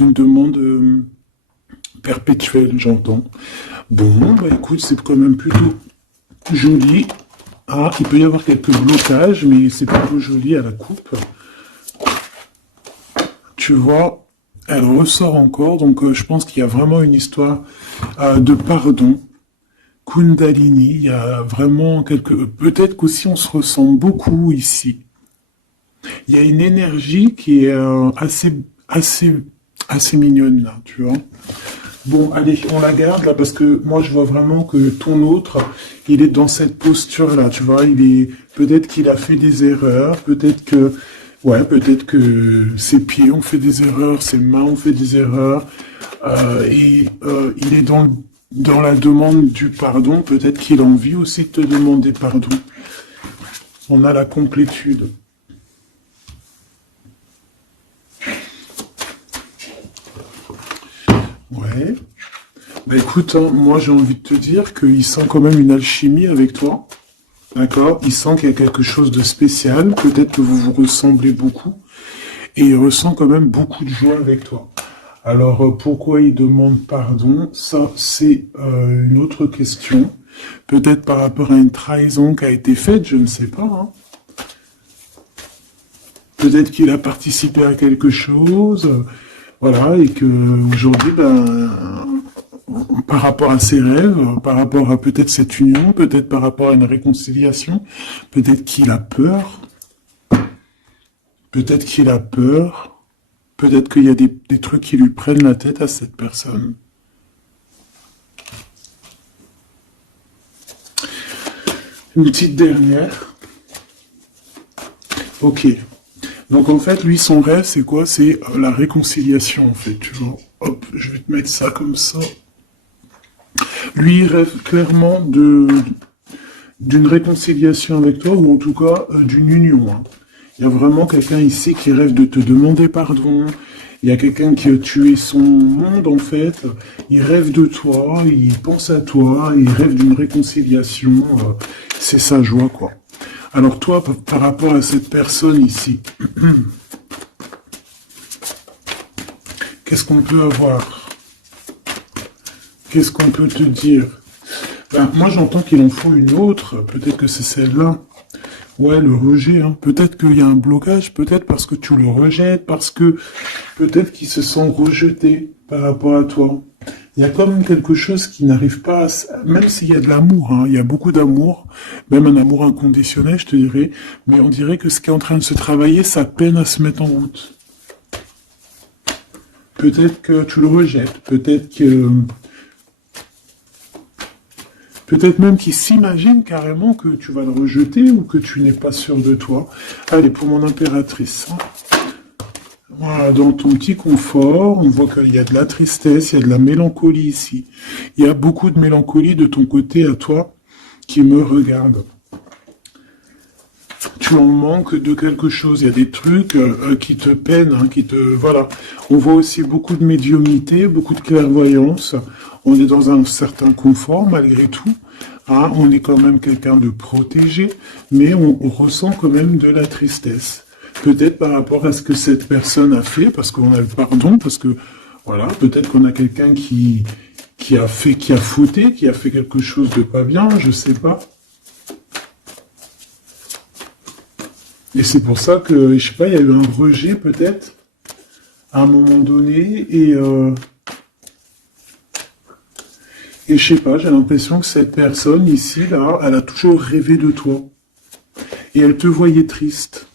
une demande perpétuelle, j'entends. Bon, bah écoute, c'est quand même plutôt joli. Ah, il peut y avoir quelques blocages, mais c'est plutôt joli à la coupe. Tu vois, elle ressort encore, donc je pense qu'il y a vraiment une histoire de pardon. Kundalini, il y a vraiment quelque... Peut-être qu'aussi on se ressent beaucoup ici. Il y a une énergie qui est assez mignonne là, tu vois. Bon, allez, on la garde là parce que moi je vois vraiment que ton autre, il est dans cette posture là, tu vois. Il est peut-être qu'il a fait des erreurs, peut-être que ses pieds ont fait des erreurs, ses mains ont fait des erreurs, il est dans la demande du pardon. Peut-être qu'il a envie aussi de te demander pardon. On a la complétude. Ouais. Bah écoute, hein, moi j'ai envie de te dire qu'il sent quand même une alchimie avec toi. D'accord? Il sent qu'il y a quelque chose de spécial. Peut-être que vous vous ressemblez beaucoup. Et il ressent quand même beaucoup de joie avec toi. Alors pourquoi il demande pardon? Ça, c'est une autre question. Peut-être par rapport à une trahison qui a été faite, je ne sais pas. Hein. Peut-être qu'il a participé à quelque chose. Voilà, et que aujourd'hui, ben, par rapport à ses rêves, par rapport à peut-être cette union, peut-être par rapport à une réconciliation, peut-être qu'il a peur, peut-être qu'il a peur, peut-être qu'il y a des trucs qui lui prennent la tête à cette personne. Une petite dernière. Ok. Donc en fait, lui, son rêve, c'est quoi? C'est la réconciliation, en fait. Tu vois. Hop, je vais te mettre ça comme ça. Lui, il rêve clairement d'une réconciliation avec toi, ou en tout cas d'une union. Hein. Il y a vraiment quelqu'un ici qui rêve de te demander pardon. Il y a quelqu'un qui a tué son monde, en fait. Il rêve de toi, il pense à toi, il rêve d'une réconciliation. C'est sa joie, quoi. Alors toi, par rapport à cette personne ici, qu'est-ce qu'on peut avoir? Qu'est-ce qu'on peut te dire? Ben, moi, j'entends qu'il en faut une autre. Peut-être que c'est celle-là. Ouais, le rejet. Hein. Peut-être qu'il y a un blocage. Peut-être parce que tu le rejettes. Parce que peut-être qu'il se sent rejeté par rapport à toi. Il y a quand même quelque chose qui n'arrive pas à... Même s'il y a de l'amour, hein, il y a beaucoup d'amour, même un amour inconditionnel, je te dirais, mais on dirait que ce qui est en train de se travailler, ça peine à se mettre en route. Peut-être que tu le rejettes, peut-être même qu'il s'imagine carrément que tu vas le rejeter ou que tu n'es pas sûr de toi. Allez, pour mon impératrice. Hein. Voilà, dans ton petit confort, on voit qu'il y a de la tristesse, il y a de la mélancolie ici. Il y a beaucoup de mélancolie de ton côté à toi qui me regarde. Tu en manques de quelque chose, il y a des trucs qui te peinent, hein, Voilà. On voit aussi beaucoup de médiumnité, beaucoup de clairvoyance. On est dans un certain confort malgré tout. Hein, on est quand même quelqu'un de protégé, mais on ressent quand même de la tristesse. Peut-être par rapport à ce que cette personne a fait, parce qu'on a le pardon, parce que, voilà, peut-être qu'on a quelqu'un qui a fauté, qui a fait quelque chose de pas bien, je sais pas. Et c'est pour ça que, je sais pas, il y a eu un rejet peut-être, à un moment donné, et je sais pas, j'ai l'impression que cette personne ici, là, elle a toujours rêvé de toi. Et elle te voyait triste.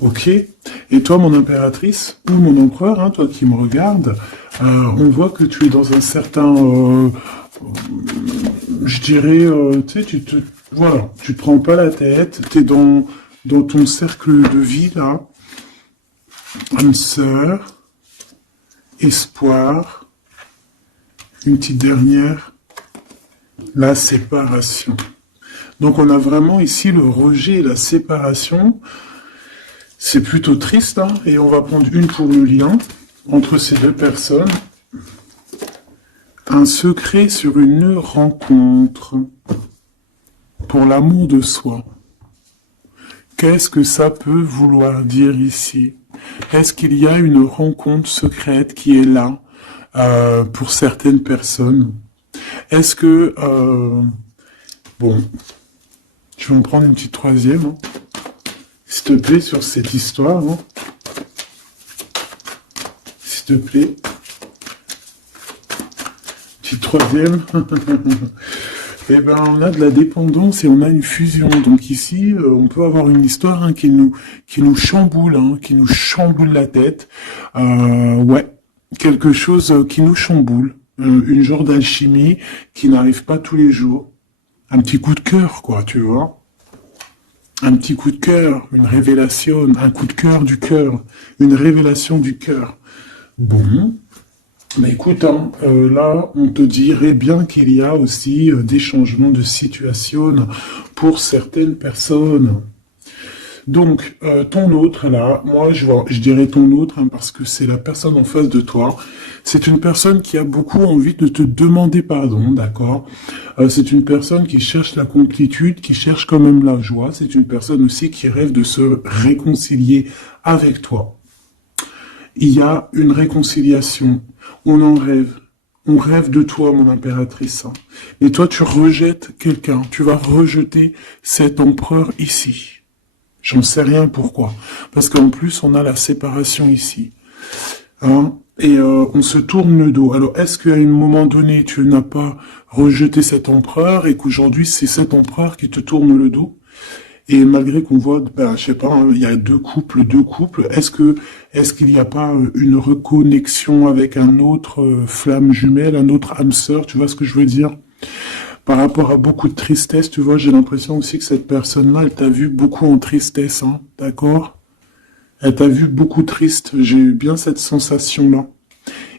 Ok. Et toi, mon impératrice, ou mon empereur, hein, toi qui me regardes, on voit que tu es dans un certain, je dirais, tu sais, voilà, tu te prends pas la tête, tu es dans ton cercle de vie, là, âme sœur, espoir, une petite dernière, la séparation. Donc on a vraiment ici le rejet et la séparation. C'est plutôt triste, hein, et on va prendre une pour le lien entre ces deux personnes. Un secret sur une rencontre pour l'amour de soi. Qu'est-ce que ça peut vouloir dire ici? Est-ce qu'il y a une rencontre secrète qui est là pour certaines personnes? Est-ce que... bon, je vais en prendre une petite troisième, hein, s'il te plaît, sur cette histoire. Hein. S'il te plaît. Petite troisième. Eh ben, on a de la dépendance et on a une fusion. Donc ici, on peut avoir une histoire hein, qui nous chamboule, hein, qui nous chamboule la tête. Ouais, quelque chose qui nous chamboule. Une genre d'alchimie qui n'arrive pas tous les jours. Un petit coup de cœur, quoi, tu vois. Un petit coup de cœur, une révélation, un coup de cœur du cœur, une révélation du cœur. Bon. Mais écoute, hein, là, on te dirait bien qu'il y a aussi des changements de situation pour certaines personnes. Donc, ton autre, là, moi, je dirais ton autre, hein, parce que c'est la personne en face de toi. C'est une personne qui a beaucoup envie de te demander pardon, d'accord? C'est une personne qui cherche la complétude, qui cherche quand même la joie. C'est une personne aussi qui rêve de se réconcilier avec toi. Il y a une réconciliation. On en rêve. On rêve de toi, mon impératrice. Et toi, tu rejettes quelqu'un. Tu vas rejeter cet empereur ici. J'en sais rien pourquoi. Parce qu'en plus, on a la séparation ici. Hein? Et on se tourne le dos. Alors, est-ce qu'à un moment donné, tu n'as pas rejeté cet empereur et qu'aujourd'hui, c'est cet empereur qui te tourne le dos? Et malgré qu'on voit, ben, je sais pas, hein, il y a deux couples, est-ce qu'il n'y a pas une reconnexion avec un autre flamme jumelle, un autre âme sœur, tu vois ce que je veux dire? Par rapport à beaucoup de tristesse, tu vois, j'ai l'impression aussi que cette personne-là, elle t'a vu beaucoup en tristesse, hein, d'accord? Elle t'a vu beaucoup triste, j'ai eu bien cette sensation-là.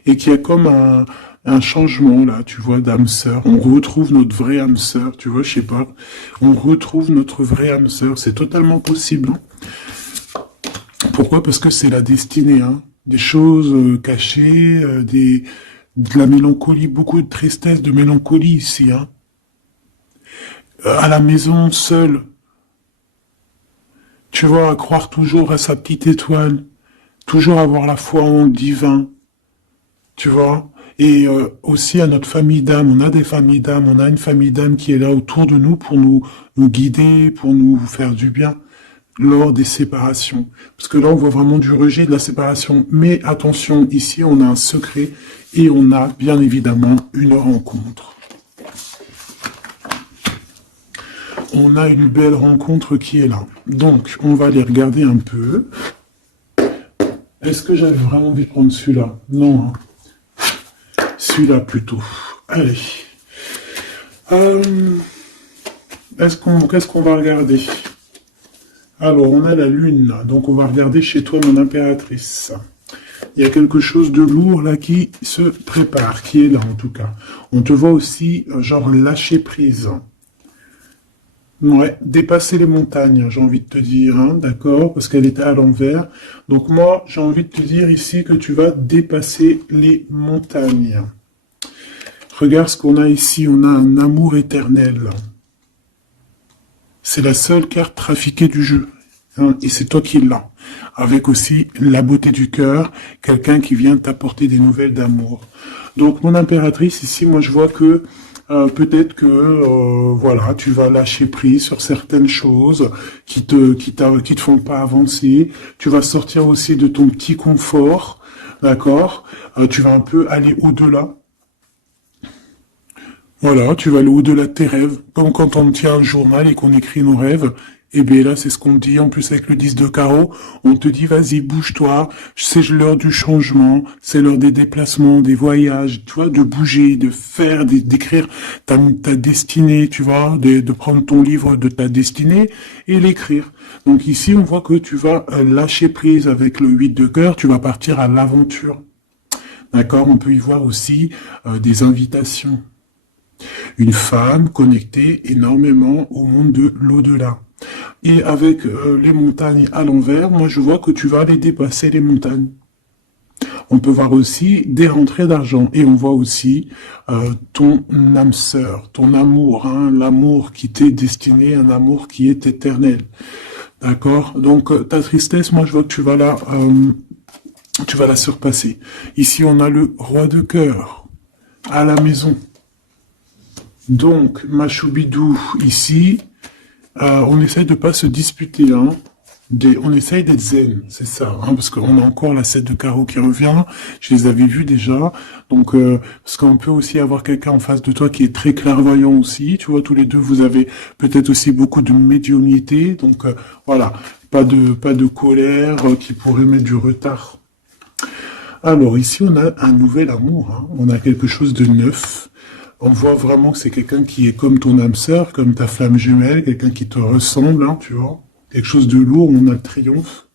Et qu'il y a comme un changement là, tu vois, d'âme sœur. On retrouve notre vraie âme sœur, tu vois, je sais pas. On retrouve notre vraie âme sœur, c'est totalement possible. Hein. Pourquoi? Parce que c'est la destinée, hein. Des choses cachées, de la mélancolie, beaucoup de tristesse, de mélancolie ici. Hein. À la maison, seul, tu vois, à croire toujours à sa petite étoile, toujours avoir la foi en le divin, tu vois. Et aussi à notre famille d'âme, on a des familles d'âme, on a une famille d'âme qui est là autour de nous pour nous guider, pour nous faire du bien lors des séparations. Parce que là, on voit vraiment du rejet de la séparation. Mais attention, ici, on a un secret et on a bien évidemment une rencontre. On a une belle rencontre qui est là. Donc, on va aller regarder un peu. Est-ce que j'avais vraiment envie de prendre celui-là? Non, hein. Celui-là plutôt. Allez. Qu'est-ce qu'on va regarder? Alors, on a la lune. Donc, on va regarder chez toi, mon impératrice. Il y a quelque chose de lourd là qui se prépare, qui est là en tout cas. On te voit aussi, genre, lâcher prise. Ouais, dépasser les montagnes, j'ai envie de te dire, hein, d'accord, parce qu'elle était à l'envers. Donc moi, j'ai envie de te dire ici que tu vas dépasser les montagnes. Regarde ce qu'on a ici, on a un amour éternel. C'est la seule carte trafiquée du jeu, hein, et c'est toi qui l'as. Avec aussi la beauté du cœur, quelqu'un qui vient t'apporter des nouvelles d'amour. Donc mon impératrice, ici, moi je vois que peut-être que voilà, tu vas lâcher prise sur certaines choses qui te font pas avancer. Tu vas sortir aussi de ton petit confort, d'accord. Tu vas un peu aller au-delà. Voilà, tu vas aller au-delà de tes rêves, comme quand on tient un journal et qu'on écrit nos rêves. Et bien là, c'est ce qu'on te dit, en plus avec le 10 de carreau, on te dit, vas-y, bouge-toi, c'est l'heure du changement, c'est l'heure des déplacements, des voyages, tu vois, de bouger, de faire, d'écrire ta destinée, tu vois, de prendre ton livre de ta destinée et l'écrire. Donc ici, on voit que tu vas lâcher prise avec le 8 de cœur, tu vas partir à l'aventure. D'accord? On peut y voir aussi des invitations. Une femme connectée énormément au monde de l'au-delà. Et avec les montagnes à l'envers, moi je vois que tu vas aller dépasser les montagnes. On peut voir aussi des rentrées d'argent. Et on voit aussi ton âme sœur, ton amour, hein, l'amour qui t'est destiné, un amour qui est éternel. D'accord? Donc, ta tristesse, moi, je vois que tu vas la surpasser. Ici, on a le roi de cœur à la maison. Donc, ma choubidou, ici, on essaye de pas se disputer, hein. On essaye d'être zen, c'est ça, hein, parce qu'on a encore la 7 de carreau qui revient, je les avais vus déjà, donc parce qu'on peut aussi avoir quelqu'un en face de toi qui est très clairvoyant aussi, tu vois, tous les deux, vous avez peut-être aussi beaucoup de médiumnité, donc voilà, pas de colère qui pourrait mettre du retard. Alors ici, on a un nouvel amour, hein, on a quelque chose de neuf. On voit vraiment que c'est quelqu'un qui est comme ton âme sœur, comme ta flamme jumelle, quelqu'un qui te ressemble, hein, tu vois. Quelque chose de lourd, on a le triomphe.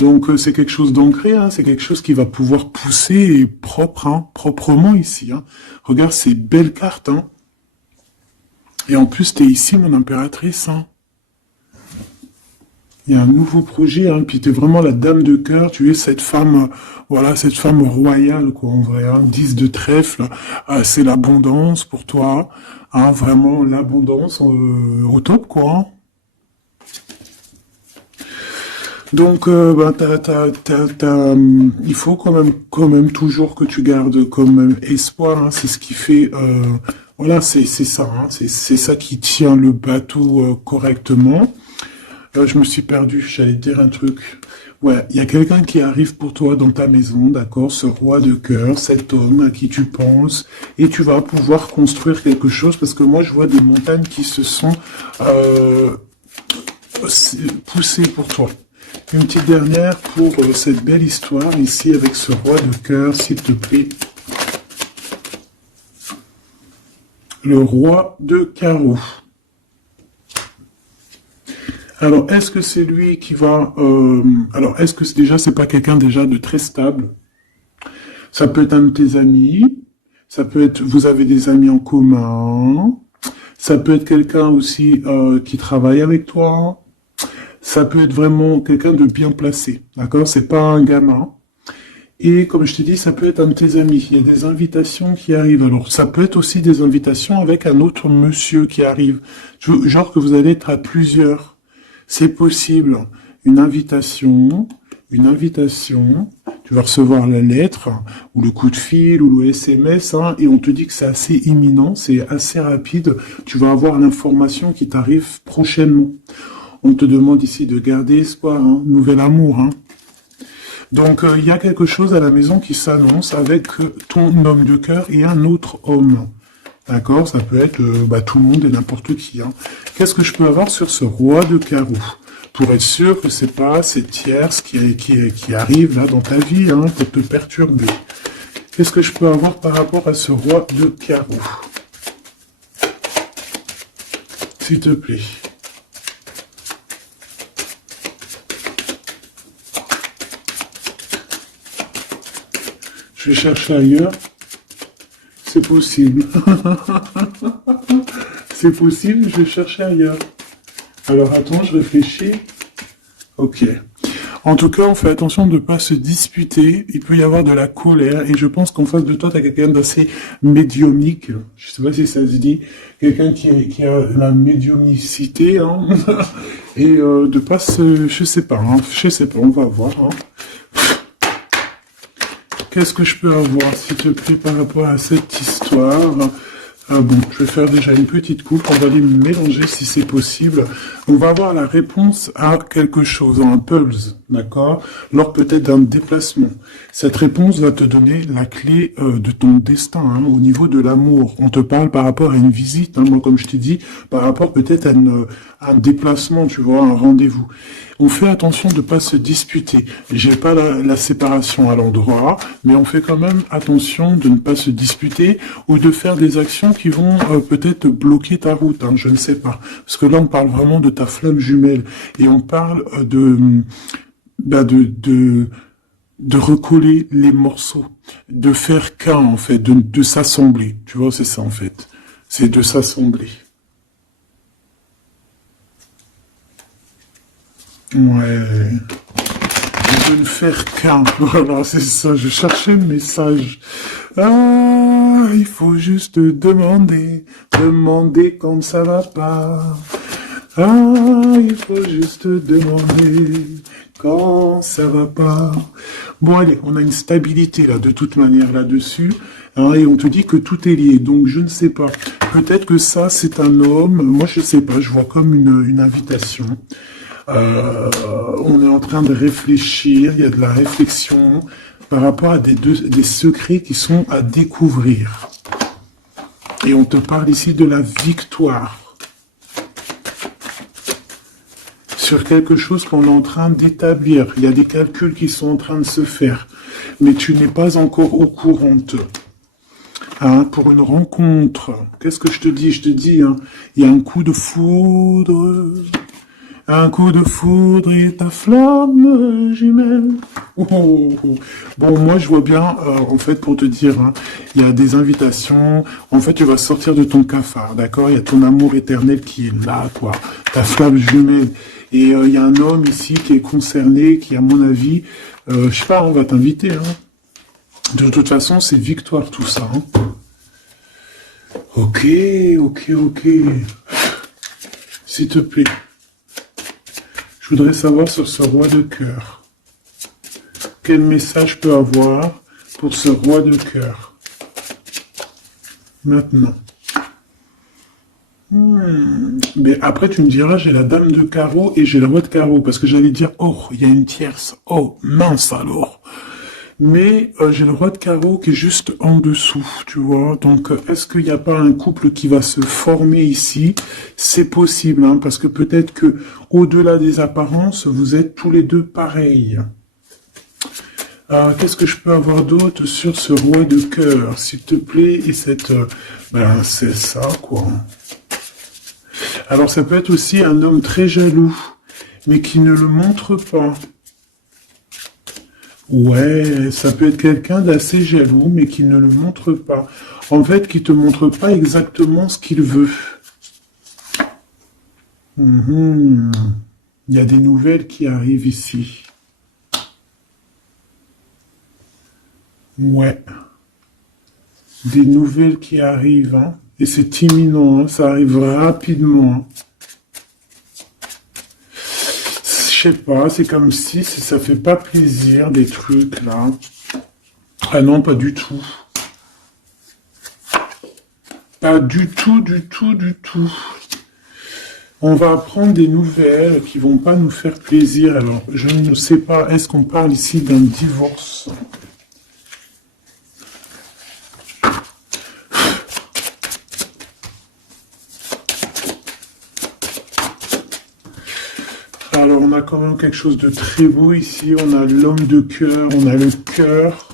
Donc c'est quelque chose d'ancré, hein, c'est quelque chose qui va pouvoir pousser et propre, hein, proprement ici. Hein. Regarde ces belles cartes. Hein. Et en plus, tu es ici, mon impératrice. Hein. Il y a un nouveau projet, hein, puis tu es vraiment la dame de cœur, tu es cette femme, voilà, cette femme royale, quoi, en vrai, hein, 10 de trèfle, c'est l'abondance pour toi, hein, vraiment l'abondance au top, quoi. Hein. Donc, il faut quand même toujours que tu gardes comme espoir, hein, c'est ce qui fait, voilà, c'est ça, hein, c'est ça qui tient le bateau correctement. Je me suis perdu, j'allais dire un truc. Ouais, il y a quelqu'un qui arrive pour toi dans ta maison, d'accord, ce roi de cœur, cet homme à qui tu penses, et tu vas pouvoir construire quelque chose, parce que moi je vois des montagnes qui se sont poussées pour toi. Une petite dernière pour cette belle histoire ici avec ce roi de cœur, s'il te plaît. Le roi de carreau. Alors, est-ce que c'est lui qui va... alors, est-ce que c'est pas quelqu'un déjà de très stable? Ça peut être un de tes amis. Ça peut être... Vous avez des amis en commun. Ça peut être quelqu'un aussi qui travaille avec toi. Ça peut être vraiment quelqu'un de bien placé. D'accord? C'est pas un gamin. Et comme je t'ai dit, ça peut être un de tes amis. Il y a des invitations qui arrivent. Alors, ça peut être aussi des invitations avec un autre monsieur qui arrive. Genre que vous allez être à plusieurs. C'est possible. Une invitation, tu vas recevoir la lettre, ou le coup de fil, ou le SMS, hein, et on te dit que c'est assez imminent, c'est assez rapide. Tu vas avoir l'information qui t'arrive prochainement. On te demande ici de garder espoir, hein, nouvel amour. Hein. Donc, il y a quelque chose à la maison qui s'annonce avec ton homme de cœur et un autre homme. D'accord? Ça peut être tout le monde et n'importe qui. Hein. Qu'est-ce que je peux avoir sur ce roi de carreau? Pour être sûr que c'est pas cette tierce qui arrive là dans ta vie hein, pour te perturber. Qu'est-ce que je peux avoir par rapport à ce roi de carreau? S'il te plaît. Je vais chercher ailleurs. C'est possible. C'est possible, je vais chercher ailleurs. Alors attends, je réfléchis. Ok. En tout cas, on fait attention de ne pas se disputer. Il peut y avoir de la colère. Et je pense qu'en face de toi, tu as quelqu'un d'assez médiumnique. Je sais pas si ça se dit. Quelqu'un qui a la médiumnicité. Hein. Et de pas se... Je sais pas, on va voir. Hein. Qu'est-ce que je peux avoir, s'il te plaît, par rapport à cette histoire? Bon, je vais faire déjà une petite coupe, on va les mélanger si c'est possible. On va avoir la réponse à quelque chose, un puzzle, d'accord? Lors peut-être d'un déplacement. Cette réponse va te donner la clé de ton destin, hein, au niveau de l'amour. On te parle par rapport à une visite, hein, moi comme je t'ai dit, par rapport peut-être à un déplacement, tu vois, un rendez-vous. On fait attention de ne pas se disputer. J'ai pas la séparation à l'endroit, mais on fait quand même attention de ne pas se disputer ou de faire des actions qui vont peut-être bloquer ta route, hein, je ne sais pas. Parce que là, on parle vraiment de ta flamme jumelle et on parle de recoller les morceaux, de faire qu'un en fait, de s'assembler. Tu vois, c'est ça en fait. C'est de s'assembler. Ouais. De ne faire qu'un. Voilà, c'est ça. Je cherchais le message. Ah, il faut juste demander quand ça va pas. Ah, il faut juste demander quand ça va pas. Bon, allez, on a une stabilité là, de toute manière là-dessus, hein, et on te dit que tout est lié. Donc, je ne sais pas. Peut-être que ça, c'est un homme. Moi, je sais pas. Je vois comme une invitation. On est en train de réfléchir. Il y a de la réflexion par rapport à des secrets qui sont à découvrir. Et on te parle ici de la victoire sur quelque chose qu'on est en train d'établir. Il y a des calculs qui sont en train de se faire, mais tu n'es pas encore au courant. Hein, pour une rencontre, qu'est-ce que je te dis? Je te dis, hein, il y a un coup de foudre. Un coup de foudre et ta flamme jumelle. Oh, oh, oh. Bon, moi, je vois bien, en fait, pour te dire, hein, il y a des invitations. En fait, tu vas sortir de ton cafard, d'accord? Il y a ton amour éternel qui est là, quoi. Ta flamme jumelle. Et il y a un homme ici qui est concerné, qui, à mon avis, je sais pas, on va t'inviter. Hein. De toute façon, c'est victoire tout ça. Hein. Ok, ok, ok. S'il te plaît. Je voudrais savoir sur ce roi de cœur. Quel message je peux avoir pour ce roi de cœur? Maintenant. Mais après, tu me diras, j'ai la dame de carreau et j'ai le roi de carreau. Parce que j'allais dire, oh, il y a une tierce. Oh, mince alors. Mais j'ai le roi de carreau qui est juste en dessous, tu vois. Donc, est-ce qu'il n'y a pas un couple qui va se former ici? C'est possible, hein, parce que peut-être que au-delà des apparences, vous êtes tous les deux pareils. Qu'est-ce que je peux avoir d'autre sur ce roi de cœur, s'il te plaît? Et cette... ben, c'est ça, quoi. Alors, ça peut être aussi un homme très jaloux, mais qui ne le montre pas. Ouais, ça peut être quelqu'un d'assez jaloux, mais qui ne le montre pas. En fait, qui te montre pas exactement ce qu'il veut. Il y a des nouvelles qui arrivent ici. Ouais. Des nouvelles qui arrivent, hein. Et c'est imminent, hein. Ça arrive rapidement. Hein. Je sais pas, c'est comme si ça fait pas plaisir, des trucs, là. Ah non, pas du tout. Pas du tout, du tout, du tout. On va apprendre des nouvelles qui vont pas nous faire plaisir. Alors, je ne sais pas, est-ce qu'on parle ici d'un divorce? Alors, on a quand même quelque chose de très beau ici. On a l'homme de cœur, on a le cœur,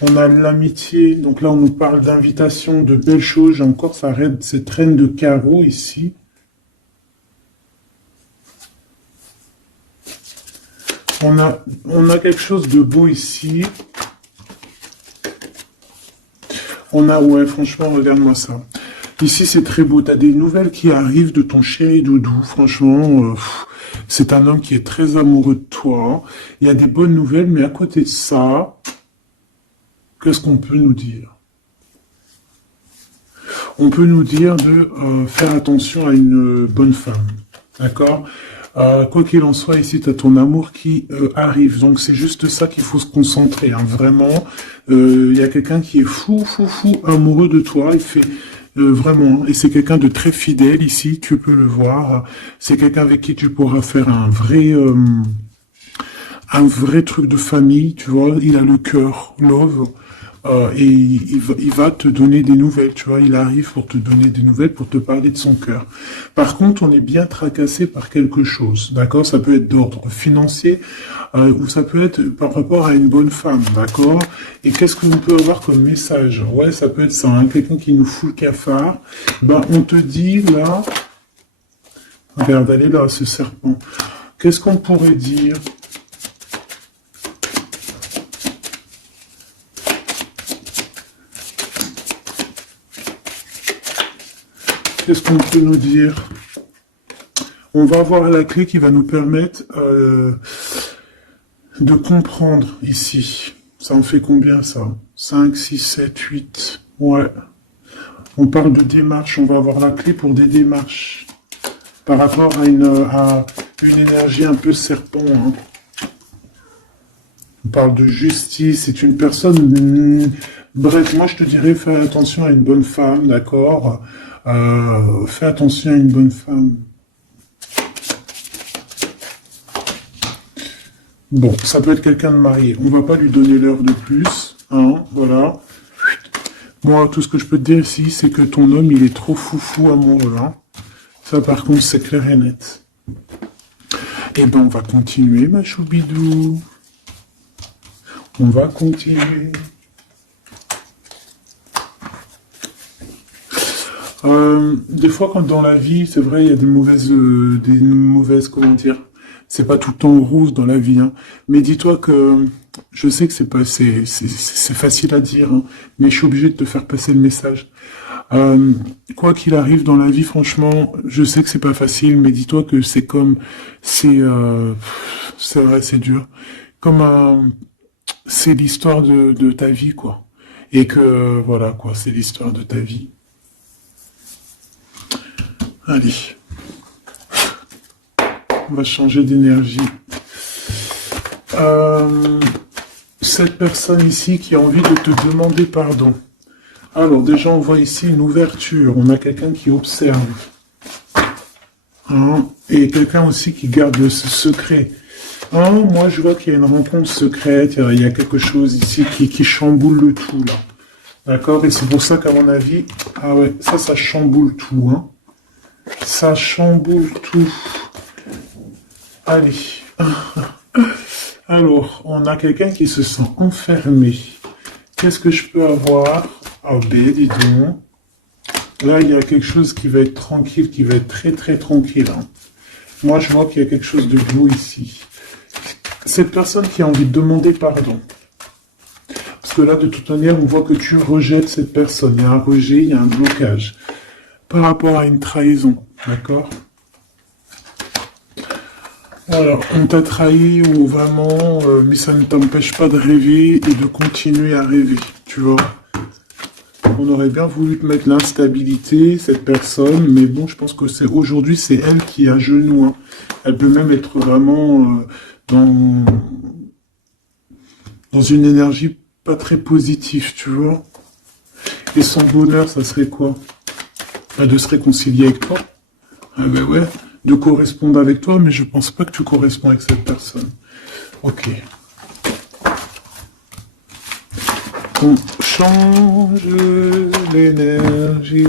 on a l'amitié. Donc là, on nous parle d'invitation, de belles choses. J'ai encore cette reine de carreau ici. On a quelque chose de beau ici. Ouais, franchement, regarde-moi ça. Ici, c'est très beau. Tu as des nouvelles qui arrivent de ton chéri doudou. Franchement, c'est un homme qui est très amoureux de toi. Il y a des bonnes nouvelles, mais à côté de ça, qu'est-ce qu'on peut nous dire? On peut nous dire de faire attention à une bonne femme. D'accord? Quoi qu'il en soit, ici, tu as ton amour qui arrive. Donc, c'est juste ça qu'il faut se concentrer. Hein. Vraiment, il y a quelqu'un qui est fou amoureux de toi. Il fait vraiment, et c'est quelqu'un de très fidèle ici. Tu peux le voir. C'est quelqu'un avec qui tu pourras faire un vrai truc de famille. Tu vois, il a le cœur, love. Et il va te donner des nouvelles, tu vois, il arrive pour te donner des nouvelles, pour te parler de son cœur. Par contre, on est bien tracassé par quelque chose, d'accord? Ça peut être d'ordre financier, ou ça peut être par rapport à une bonne femme, d'accord? Et qu'est-ce que l'on peut avoir comme message? Ouais, ça peut être ça, hein, quelqu'un qui nous fout le cafard. Ben, on te dit, là, regarde, elle est là, ce serpent. Qu'est-ce qu'on pourrait dire? Qu'est-ce qu'on peut nous dire? On va avoir la clé qui va nous permettre de comprendre ici. Ça en fait combien ça? 5, 6, 7, 8. Ouais. On parle de démarches. On va avoir la clé pour des démarches. par rapport à une énergie un peu serpent. Hein. On parle de justice, c'est une personne... bref, moi je te dirais, fais attention à une bonne femme, d'accord. Fais attention à une bonne femme. Bon, ça peut être quelqu'un de marié. On va pas lui donner l'heure de plus, hein, voilà. Moi, tout ce que je peux te dire ici, c'est que ton homme, il est trop foufou amoureux, hein. Ça, par contre, c'est clair et net. Eh ben, on va continuer, ma choubidou. On va continuer. Des fois, quand dans la vie, c'est vrai, il y a des mauvaises, comment dire, c'est pas tout le temps rose dans la vie, hein. Mais dis-toi que, je sais que c'est facile à dire, hein, mais je suis obligé de te faire passer le message. Quoi qu'il arrive dans la vie, franchement, je sais que c'est pas facile, mais dis-toi que c'est vrai, c'est dur. C'est l'histoire de ta vie, quoi. Et que, voilà, quoi, c'est l'histoire de ta vie. Allez. On va changer d'énergie. Cette personne ici qui a envie de te demander pardon. Alors, déjà, on voit ici une ouverture. On a quelqu'un qui observe. Hein, et quelqu'un aussi qui garde ce secret. Hein, moi, je vois qu'il y a une rencontre secrète. Il y a quelque chose ici qui chamboule le tout, là. D'accord? Et c'est pour ça qu'à mon avis... Ah ouais, ça chamboule tout, hein. Ça chamboule tout. Allez. Alors, on a quelqu'un qui se sent enfermé. Qu'est-ce que je peux avoir? Ah ben, dis donc. Là, il y a quelque chose qui va être tranquille, qui va être très très tranquille. Hein. Moi, je vois qu'il y a quelque chose de beau ici. Cette personne qui a envie de demander pardon. Parce que là, de toute manière, on voit que tu rejettes cette personne. Il y a un rejet, il y a un blocage. Par rapport à une trahison, d'accord? Alors, on t'a trahi ou vraiment, mais ça ne t'empêche pas de rêver et de continuer à rêver, tu vois. On aurait bien voulu te mettre l'instabilité, cette personne, mais bon, je pense que aujourd'hui, c'est elle qui est à genoux. Hein. Elle peut même être vraiment dans une énergie pas très positive, tu vois. Et son bonheur, ça serait quoi? De se réconcilier avec toi. Ah ben ouais, de correspondre avec toi, mais je pense pas que tu corresponds avec cette personne. Ok. On change l'énergie.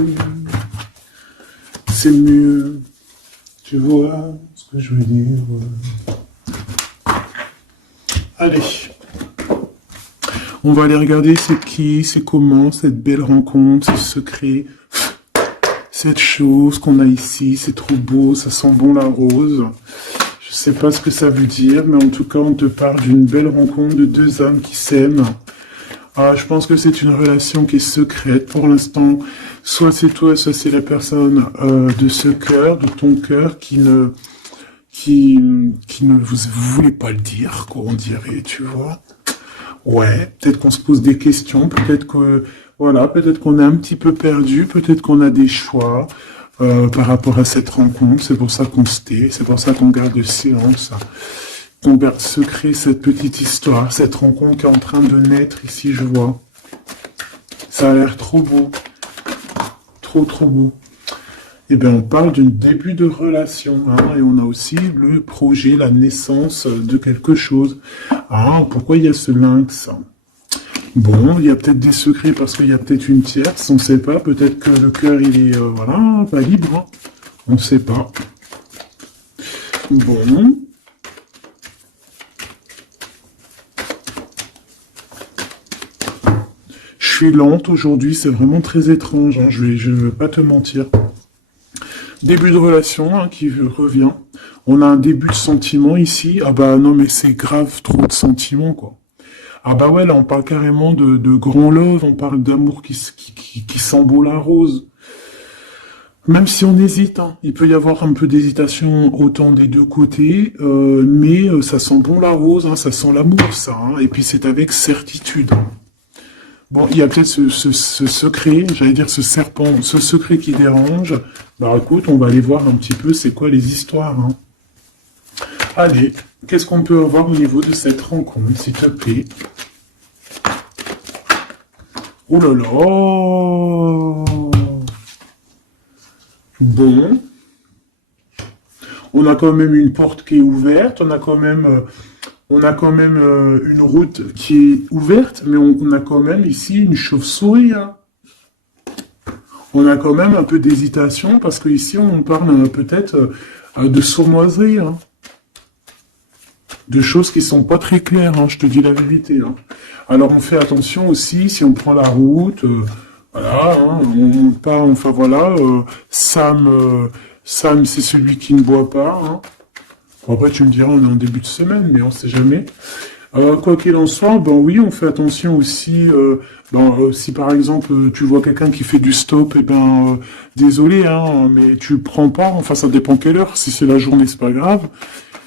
C'est mieux. Tu vois ce que je veux dire. Allez. On va aller regarder c'est qui, c'est comment, cette belle rencontre, ce secret. Cette chose qu'on a ici, c'est trop beau, ça sent bon la rose. Je sais pas ce que ça veut dire, mais en tout cas, on te parle d'une belle rencontre de deux âmes qui s'aiment. Ah, je pense que c'est une relation qui est secrète pour l'instant. Soit c'est toi, soit c'est la personne de ce cœur, de ton cœur, qui ne vous voulez pas le dire, quoi, on dirait, tu vois. Ouais, peut-être qu'on se pose des questions, peut-être que voilà, peut-être qu'on est un petit peu perdu, peut-être qu'on a des choix par rapport à cette rencontre. C'est pour ça qu'on se tait, c'est pour ça qu'on garde le silence, qu'on garde secret cette petite histoire, cette rencontre qui est en train de naître ici, je vois. Ça a l'air trop beau, trop trop beau. Eh bien, on parle d'un début de relation, hein, et on a aussi le projet, la naissance de quelque chose. Ah, pourquoi il y a ce lynx? Bon, il y a peut-être des secrets parce qu'il y a peut-être une tierce, on ne sait pas. Peut-être que le cœur, il est, voilà, pas libre. Hein. On ne sait pas. Bon. Je suis lente aujourd'hui, c'est vraiment très étrange. Hein, je ne veux pas te mentir. Début de relation hein, qui revient. On a un début de sentiment ici. Ah bah non, mais c'est grave, trop de sentiments, quoi. Ah bah ouais, là, on parle carrément de grand love, on parle d'amour qui sent beau la rose. Même si on hésite, hein, il peut y avoir un peu d'hésitation autant des deux côtés, mais ça sent bon la rose, hein, ça sent l'amour, ça. Hein, et puis c'est avec certitude. Hein. Bon, il y a peut-être ce secret, j'allais dire ce serpent, ce secret qui dérange. Bah écoute, on va aller voir un petit peu c'est quoi les histoires. Hein. Allez, qu'est-ce qu'on peut avoir au niveau de cette rencontre, s'il te plaît? Oh là là! Bon. On a quand même une porte qui est ouverte, on a quand même une route qui est ouverte, mais on a quand même ici une chauve-souris. Hein. On a quand même un peu d'hésitation parce que ici on parle peut-être de sournoiserie, hein. De choses qui sont pas très claires, hein, je te dis la vérité. Hein. Alors on fait attention aussi si on prend la route, voilà, hein, on part, enfin voilà, Sam c'est celui qui ne boit pas. Hein. Bon, après tu me diras on est en début de semaine, mais on sait jamais. Quoi qu'il en soit, ben oui, on fait attention aussi. Si par exemple tu vois quelqu'un qui fait du stop, et ben désolé, hein, mais tu prends pas. Enfin, ça dépend quelle heure. Si c'est la journée, c'est pas grave.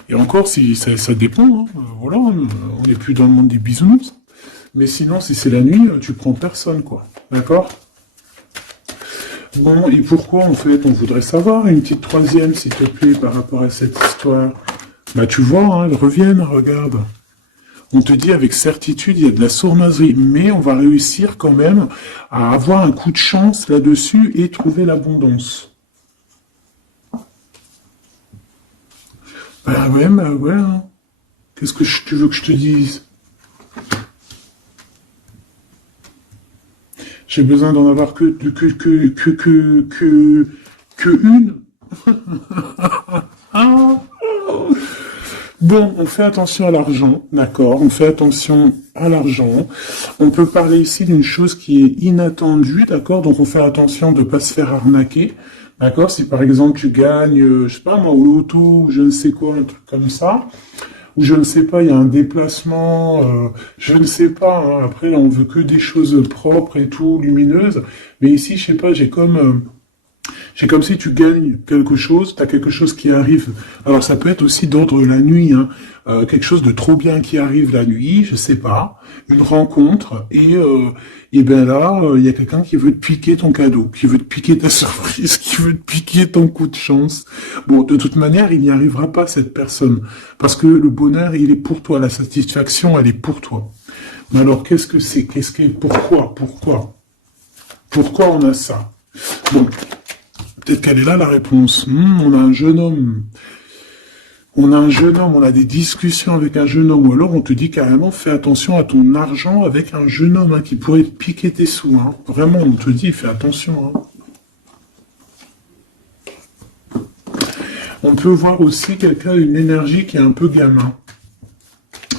Et encore, si ça dépend. Hein, voilà, on n'est plus dans le monde des bisounours. Mais sinon, si c'est la nuit, tu prends personne, quoi. D'accord? Bon, et pourquoi en fait on voudrait savoir une petite troisième, s'il te plaît, par rapport à cette histoire? Bah tu vois, hein, elles reviennent, regarde. On te dit avec certitude, il y a de la sournoiserie, mais on va réussir quand même à avoir un coup de chance là-dessus et trouver l'abondance. Bah ouais, hein. Qu'est-ce que tu veux que je te dise? J'ai besoin d'en avoir que une. Ah. Bon, on fait attention à l'argent, d'accord, on fait attention à l'argent. On peut parler ici d'une chose qui est inattendue, d'accord, donc on fait attention de ne pas se faire arnaquer, d'accord, si par exemple tu gagnes, je sais pas moi, au loto, ou je ne sais quoi, un truc comme ça, ou je ne sais pas, il y a un déplacement, je ne sais pas, hein, après on veut que des choses propres et tout, lumineuses, mais ici, je sais pas, j'ai comme si tu gagnes quelque chose, tu as quelque chose qui arrive. Alors ça peut être aussi d'ordre la nuit, hein. Quelque chose de trop bien qui arrive la nuit, je sais pas, une rencontre, et ben là, il y a quelqu'un qui veut te piquer ton cadeau, qui veut te piquer ta surprise, qui veut te piquer ton coup de chance. Bon, de toute manière, il n'y arrivera pas cette personne, parce que le bonheur, il est pour toi, la satisfaction, elle est pour toi. Mais alors, qu'est-ce que c'est? Pourquoi on a ça? Bon, peut-être qu'elle est là la réponse. On a un jeune homme. On a des discussions avec un jeune homme. Ou alors on te dit carrément, fais attention à ton argent avec un jeune homme hein, qui pourrait te piquer tes sous. Hein. Vraiment, on te dit, fais attention. Hein. On peut voir aussi quelqu'un, une énergie qui est un peu gamin.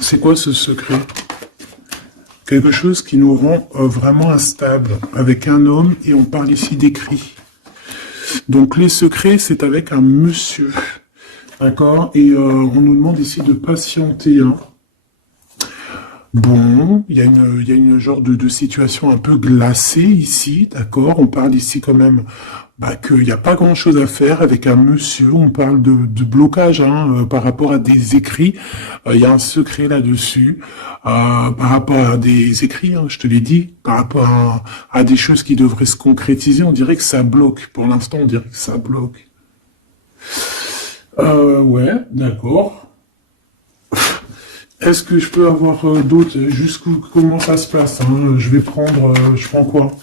C'est quoi ce secret? Quelque chose qui nous rend vraiment instable avec un homme et on parle ici d'écrit. Donc les secrets, c'est avec un monsieur, d'accord? Et on nous demande ici de patienter. Hein. Bon, il y a une genre de situation un peu glacée ici, d'accord? On parle ici quand même qu'il n'y a pas grand-chose à faire avec un monsieur. On parle de blocage hein, par rapport à des écrits. Il y a un secret là-dessus. Par rapport à des écrits, hein, je te l'ai dit, par rapport à des choses qui devraient se concrétiser, on dirait que ça bloque. Pour l'instant, on dirait que ça bloque. Ouais, d'accord. Est-ce que je peux avoir d'autres comment ça se passe hein je vais prendre, je prends quoi?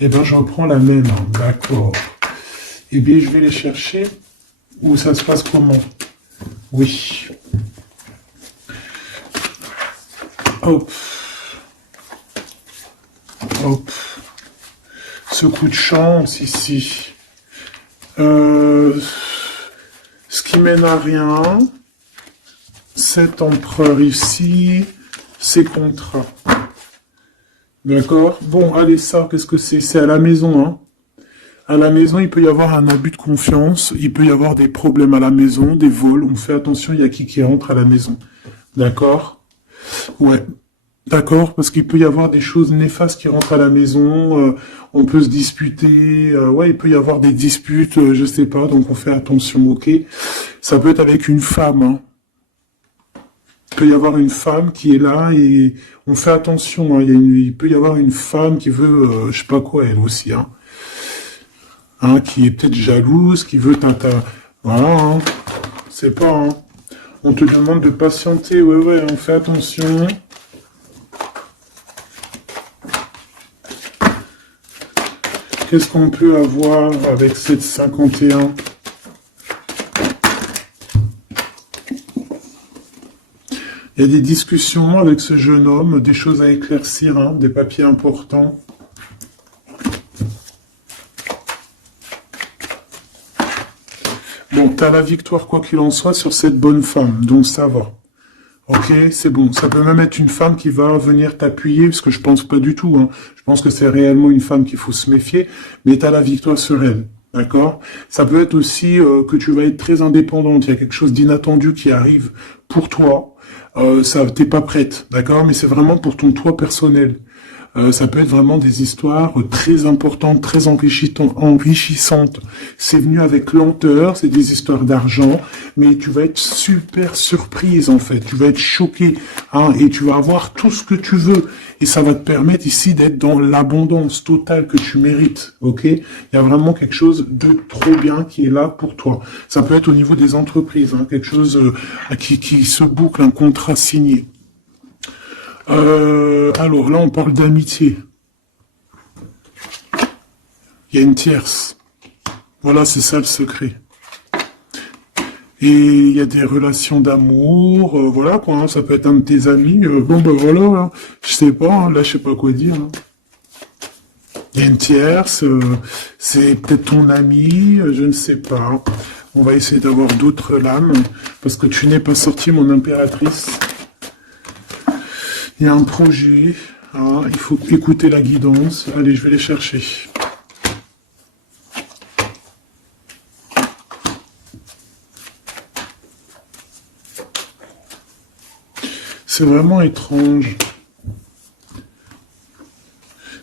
Eh ben, je reprends la même, hein, d'accord. Eh bien, je vais les chercher. Où ça se passe comment? Oui. Hop. Hop. Ce coup de chance ici. Ce qui mène à rien. Cet empereur ici. Ces contrats. D'accord? Bon, allez, ça, qu'est-ce que c'est? C'est à la maison, hein. À la maison, il peut y avoir un abus de confiance, il peut y avoir des problèmes à la maison, des vols, on fait attention, il y a qui rentre à la maison. D'accord? Ouais. D'accord, parce qu'il peut y avoir des choses néfastes qui rentrent à la maison, on peut se disputer, ouais, il peut y avoir des disputes, je sais pas, donc on fait attention, ok? Ça peut être avec une femme, hein. Il peut y avoir une femme qui est là et on fait attention. Hein, il peut y avoir une femme qui veut, je sais pas quoi, elle aussi, hein, qui est peut-être jalouse, qui veut voilà, hein, c'est pas, hein. On te demande de patienter, ouais, on fait attention. Qu'est-ce qu'on peut avoir avec cette 51? Il y a des discussions avec ce jeune homme, des choses à éclaircir, hein, des papiers importants. Bon, t'as la victoire quoi qu'il en soit sur cette bonne femme, donc ça va. Ok, c'est bon. Ça peut même être une femme qui va venir t'appuyer, parce que je pense pas du tout. Hein. Je pense que c'est réellement une femme qu'il faut se méfier, mais tu as la victoire sur elle. D'accord. Ça peut être aussi que tu vas être très indépendante. Il y a quelque chose d'inattendu qui arrive pour toi. T'es pas prête, d'accord. Mais c'est vraiment pour ton toi personnel. Ça peut être vraiment des histoires très importantes, très enrichissantes. C'est venu avec lenteur, c'est des histoires d'argent, mais tu vas être super surprise en fait. Tu vas être choquée, hein, et tu vas avoir tout ce que tu veux. Et ça va te permettre ici d'être dans l'abondance totale que tu mérites, ok? Il y a vraiment quelque chose de trop bien qui est là pour toi. Ça peut être au niveau des entreprises, hein, quelque chose qui se boucle, un contrat signé. Alors là, on parle d'amitié. Il y a une tierce. Voilà, c'est ça le secret. Et il y a des relations d'amour, voilà quoi, hein, ça peut être un de tes amis. Bon ben voilà, hein, je sais pas, hein, là je sais pas quoi dire. Hein. Il y a une tierce, c'est peut-être ton ami, je ne sais pas. On va essayer d'avoir d'autres lames, parce que tu n'es pas sorti, mon impératrice. Il y a un projet, hein, il faut écouter la guidance. Allez, je vais les chercher. C'est vraiment étrange.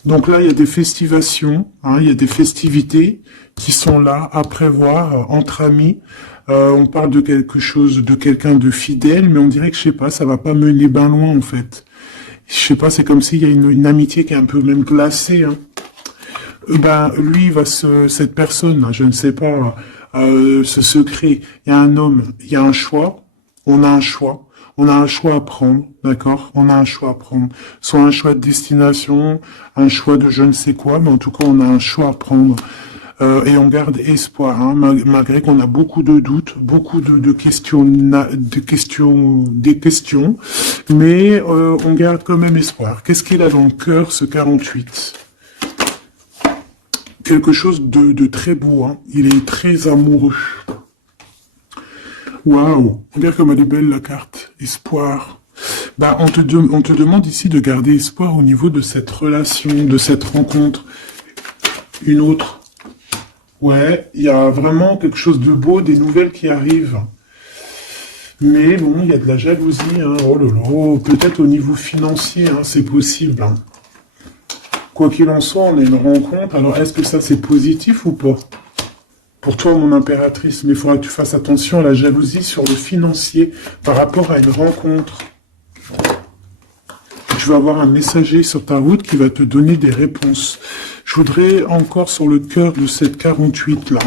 Donc là, il y a des festivations, hein, il y a des festivités qui sont là à prévoir entre amis. On parle de quelque chose, de quelqu'un de fidèle, mais on dirait que, je sais pas, ça va pas mener ben loin en fait. Je sais pas, c'est comme s'il y a une amitié qui est un peu même glacée. Hein. Ben, lui, cette personne, je ne sais pas, ce secret, il y a un homme, il y a un choix, on a un choix. On a un choix à prendre, d'accord? On a un choix à prendre. Soit un choix de destination, un choix de je ne sais quoi, mais en tout cas, on a un choix à prendre. Et on garde espoir, hein, malgré qu'on a beaucoup de doutes, beaucoup de questions, des questions, mais on garde quand même espoir. Qu'est-ce qu'il a dans le cœur, ce 48? Quelque chose de très beau, hein. Il est très amoureux. Waouh, regarde comme elle est belle la carte. Espoir. Bah, on te demande ici de garder espoir au niveau de cette relation, de cette rencontre. Une autre. Ouais, il y a vraiment quelque chose de beau, des nouvelles qui arrivent. Mais bon, il y a de la jalousie. Hein. Oh là là, peut-être au niveau financier, hein, c'est possible. Hein. Quoi qu'il en soit, on a une rencontre. Alors, est-ce que ça, c'est positif ou pas? Pour toi, mon impératrice, mais il faudra que tu fasses attention à la jalousie sur le financier par rapport à une rencontre. Tu vas avoir un messager sur ta route qui va te donner des réponses. Je voudrais encore sur le cœur de cette 48 là.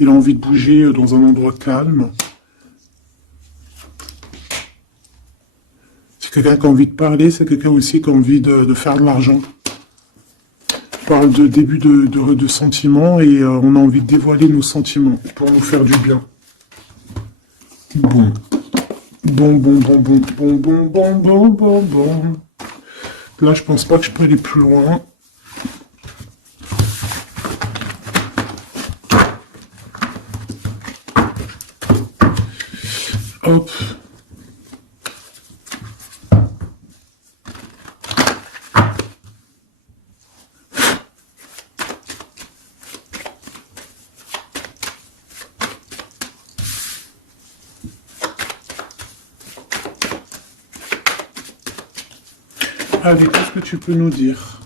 Il a envie de bouger dans un endroit calme. C'est quelqu'un qui a envie de parler, c'est quelqu'un aussi qui a envie de faire de l'argent. On parle de début de sentiments et on a envie de dévoiler nos sentiments pour nous faire du bien. Bon. Bon. Là, je pense pas que je peux aller plus loin. Hop. Allez, qu'est-ce que tu peux nous dire?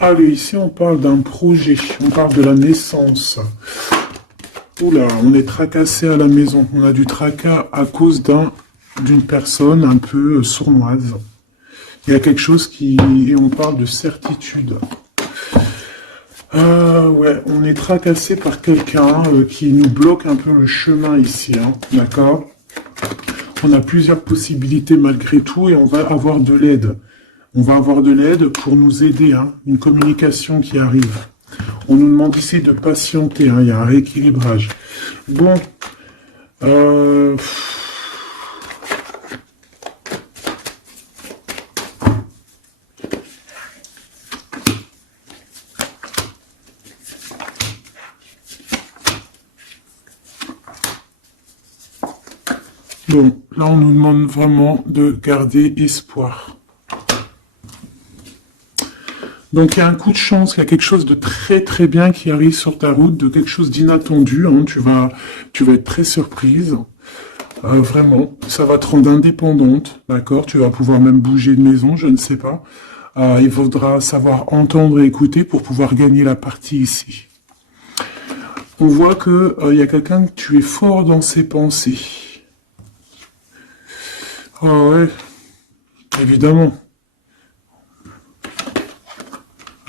Allez, ici on parle d'un projet, on parle de la naissance. Oula, on est tracassé à la maison, on a du tracas à cause d'un d'une personne un peu sournoise. Il y a quelque chose qui... Et on parle de certitude. Ouais, on est tracassé par quelqu'un qui nous bloque un peu le chemin ici, hein, d'accord? On a plusieurs possibilités malgré tout et on va avoir de l'aide. On va avoir de l'aide pour nous aider, hein, une communication qui arrive. On nous demande ici de patienter, hein, il y a un rééquilibrage. Bon, bon, là on nous demande vraiment de garder espoir. Donc il y a un coup de chance, il y a quelque chose de très très bien qui arrive sur ta route, de quelque chose d'inattendu, hein, tu vas être très surprise. Vraiment, ça va te rendre indépendante, d'accord? Tu vas pouvoir même bouger de maison, je ne sais pas. Il faudra savoir entendre et écouter pour pouvoir gagner la partie ici. On voit que y a quelqu'un que tu es fort dans ses pensées. Ah ouais, évidemment.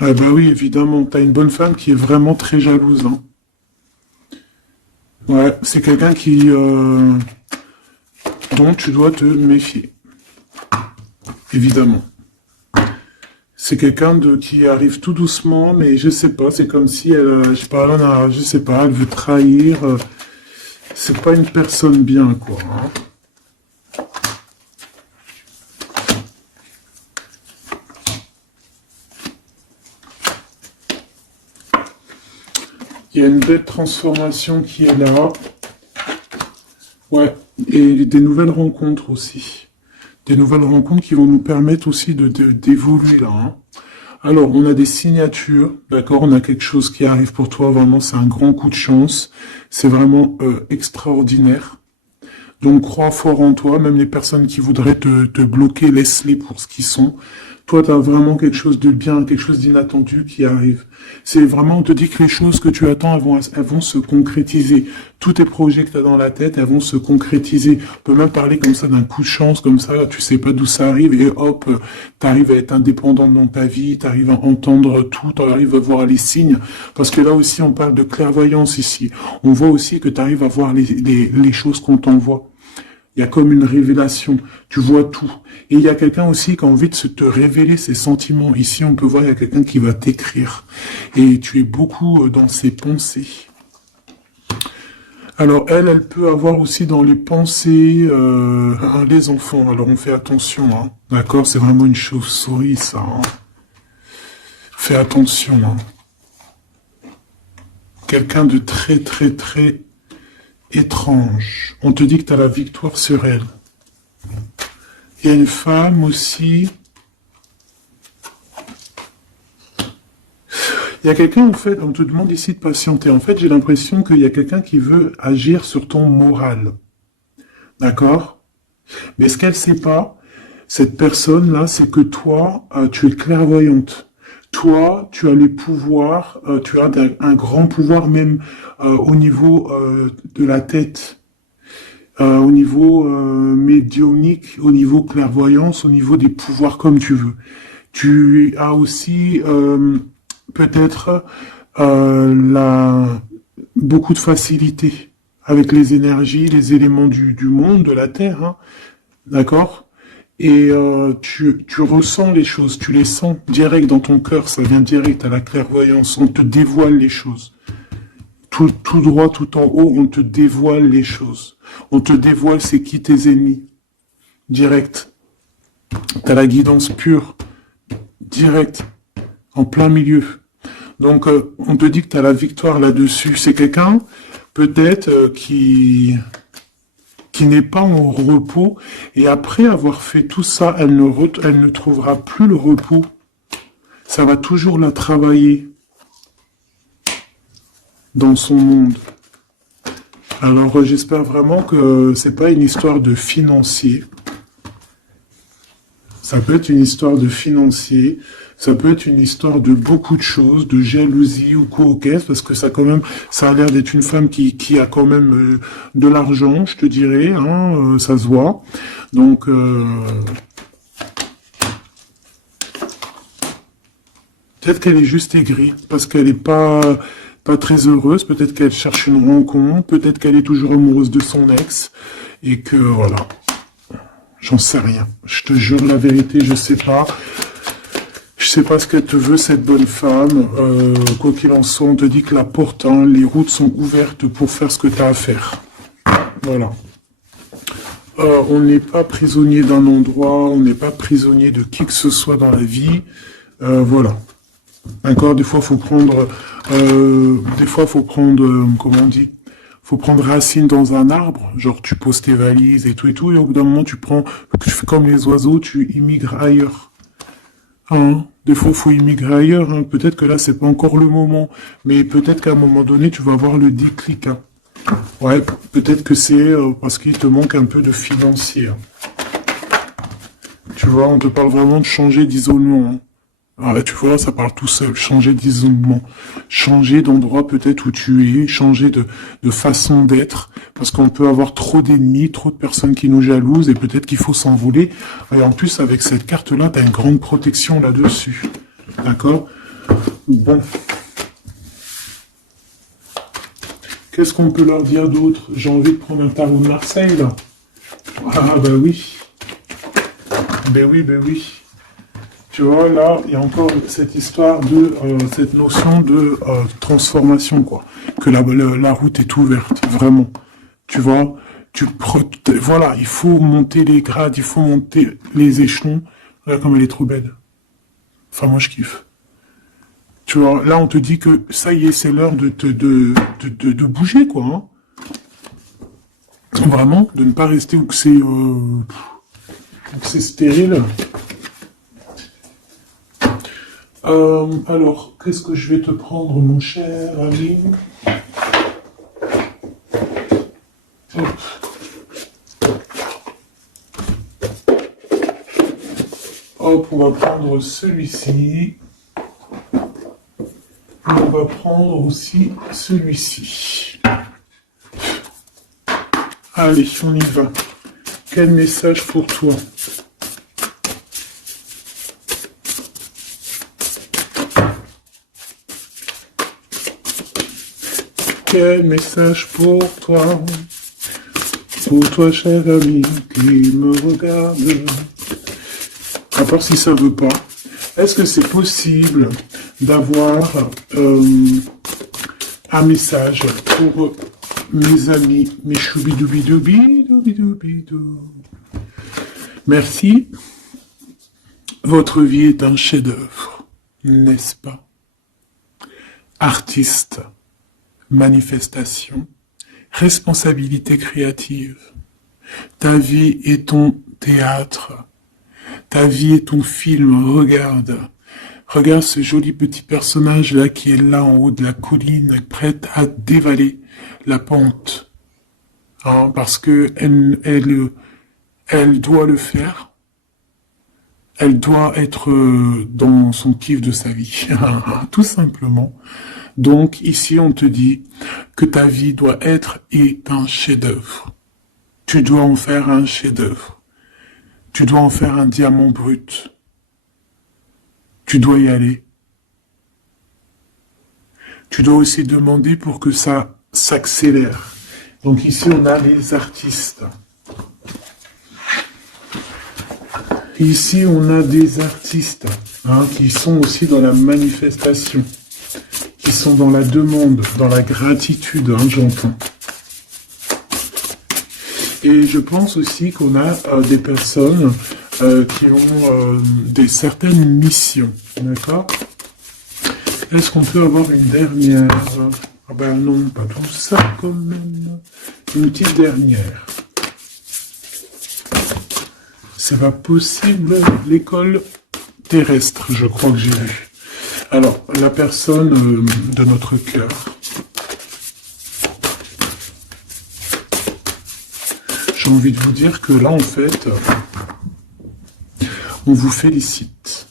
Ah bah oui, évidemment. T'as une bonne femme qui est vraiment très jalouse, hein. Ouais, c'est quelqu'un qui dont tu dois te méfier. Évidemment. C'est quelqu'un qui arrive tout doucement, mais je sais pas, c'est comme si elle, je sais pas, je sais pas, elle veut trahir. C'est pas une personne bien, quoi, hein. Il y a une belle transformation qui est là. Ouais, et des nouvelles rencontres aussi. Des nouvelles rencontres qui vont nous permettre aussi d'évoluer là, hein. Alors, on a des signatures, d'accord, on a quelque chose qui arrive pour toi, vraiment, c'est un grand coup de chance. C'est vraiment extraordinaire. Donc, crois fort en toi, même les personnes qui voudraient te bloquer, laisse-les pour ce qu'ils sont. Toi, tu as vraiment quelque chose de bien, quelque chose d'inattendu qui arrive. C'est vraiment, on te dit que les choses que tu attends, elles vont se concrétiser. Tous tes projets que tu as dans la tête, elles vont se concrétiser. On peut même parler comme ça d'un coup de chance, comme ça, tu sais pas d'où ça arrive, et hop, tu arrives à être indépendant dans ta vie, tu arrives à entendre tout, tu arrives à voir les signes. Parce que là aussi, on parle de clairvoyance ici. On voit aussi que tu arrives à voir les choses qu'on t'envoie. Il y a comme une révélation, tu vois tout. Et il y a quelqu'un aussi qui a envie de te révéler ses sentiments. Ici, on peut voir, il y a quelqu'un qui va t'écrire. Et tu es beaucoup dans ses pensées. Alors, elle peut avoir aussi dans les pensées les enfants. Alors, on fait attention, hein. D'accord? C'est vraiment une chauve-souris, ça, hein. Fais attention, hein. Quelqu'un de très, très, très étrange. On te dit que tu as la victoire sur elle. Il y a une femme aussi. Il y a quelqu'un, en fait, on te demande ici de patienter. En fait, j'ai l'impression qu'il y a quelqu'un qui veut agir sur ton moral. D'accord? Mais ce qu'elle ne sait pas, cette personne-là, c'est que toi, tu es clairvoyante. Toi, tu as les pouvoirs, tu as un grand pouvoir même au niveau de la tête, au niveau médiumnique, au niveau clairvoyance, au niveau des pouvoirs comme tu veux. Tu as aussi peut-être beaucoup de facilité avec les énergies, les éléments du monde, de la Terre, hein, d'accord? Et tu ressens les choses, tu les sens direct dans ton cœur, ça vient direct à la clairvoyance, on te dévoile les choses. Tout droit, tout en haut, on te dévoile les choses. On te dévoile c'est qui tes ennemis. Direct. T'as la guidance pure. Direct. En plein milieu. Donc, on te dit que t'as la victoire là-dessus. C'est quelqu'un, peut-être, qui n'est pas en repos, et après avoir fait tout ça, elle ne trouvera plus le repos. Ça va toujours la travailler dans son monde. Alors j'espère vraiment que c'est pas une histoire de financier. Ça peut être une histoire de financier, ça peut être une histoire de beaucoup de choses, de jalousie ou quoi au caisse, parce que ça quand même, ça a l'air d'être une femme qui a quand même de l'argent, je te dirais, hein, ça se voit. Donc, peut-être qu'elle est juste aigrie, parce qu'elle n'est pas très heureuse, peut-être qu'elle cherche une rencontre, peut-être qu'elle est toujours amoureuse de son ex, et que voilà. J'en sais rien. Je te jure la vérité, je sais pas. Je sais pas ce qu'elle te veut, cette bonne femme. Quoi qu'il en soit, on te dit que la porte, hein, les routes sont ouvertes pour faire ce que tu as à faire. Voilà. On n'est pas prisonnier d'un endroit, on n'est pas prisonnier de qui que ce soit dans la vie. Voilà. D'accord, des fois, faut prendre, comment on dit, faut prendre racine dans un arbre, genre tu poses tes valises et tout, et au bout d'un moment, tu fais comme les oiseaux, tu immigres ailleurs. Hein, des fois, faut immigrer ailleurs, hein. Peut-être que là, c'est pas encore le moment, mais peut-être qu'à un moment donné, tu vas avoir le déclic, hein. Ouais, peut-être que c'est parce qu'il te manque un peu de financier, hein. Tu vois, on te parle vraiment de changer d'isolement, hein. Ah, tu vois, ça parle tout seul. Changer d'isolement. Changer d'endroit peut-être où tu es. Changer de façon d'être. Parce qu'on peut avoir trop d'ennemis, trop de personnes qui nous jalousent et peut-être qu'il faut s'envoler. Et en plus, avec cette carte-là, tu as une grande protection là-dessus. D'accord? Bon. Qu'est-ce qu'on peut leur dire d'autre? J'ai envie de prendre un tarot de Marseille, là. Ah, bah oui. Ben oui, ben oui. Tu vois, là, il y a encore cette histoire de, cette notion de transformation, quoi. Que la route est ouverte, vraiment. Tu vois, voilà, il faut monter les grades, il faut monter les échelons. Regarde comme elle est trop belle. Enfin, moi, je kiffe. Tu vois, là, on te dit que ça y est, c'est l'heure de bouger, quoi. Hein. Vraiment, de ne pas rester où que c'est stérile. Alors, qu'est-ce que je vais te prendre, mon cher ami? Hop. Hop, on va prendre celui-ci. On va prendre aussi celui-ci. Allez, on y va. Quel message pour toi? Quel message pour toi, cher ami qui me regarde. À part si ça veut pas, est-ce que c'est possible d'avoir un message pour mes amis, mes choubidoubidoubidoubidoubidou. Merci. Votre vie est un chef-d'œuvre, n'est-ce pas? Artiste. Manifestation, responsabilité créative. Ta vie est ton théâtre. Ta vie est ton film. Regarde. Regarde ce joli petit personnage-là qui est là en haut de la colline, prête à dévaler la pente. Hein, parce que elle doit le faire. Elle doit être dans son kiff de sa vie. Tout simplement. Donc ici on te dit que ta vie doit être un chef-d'œuvre. Tu dois en faire un chef-d'œuvre. Tu dois en faire un diamant brut. Tu dois y aller. Tu dois aussi demander pour que ça s'accélère. Donc ici on a les artistes. Ici on a des artistes qui sont aussi dans la manifestation. Qui sont dans la demande, dans la gratitude, j'entends. Et je pense aussi qu'on a des personnes qui ont certaines missions, d'accord? Est-ce qu'on peut avoir une dernière? Ah ben non, pas tout ça quand même. Une petite dernière. C'est pas possible, l'école terrestre, je crois que j'ai vu. Alors, la personne de notre cœur. J'ai envie de vous dire que là, en fait, On vous félicite.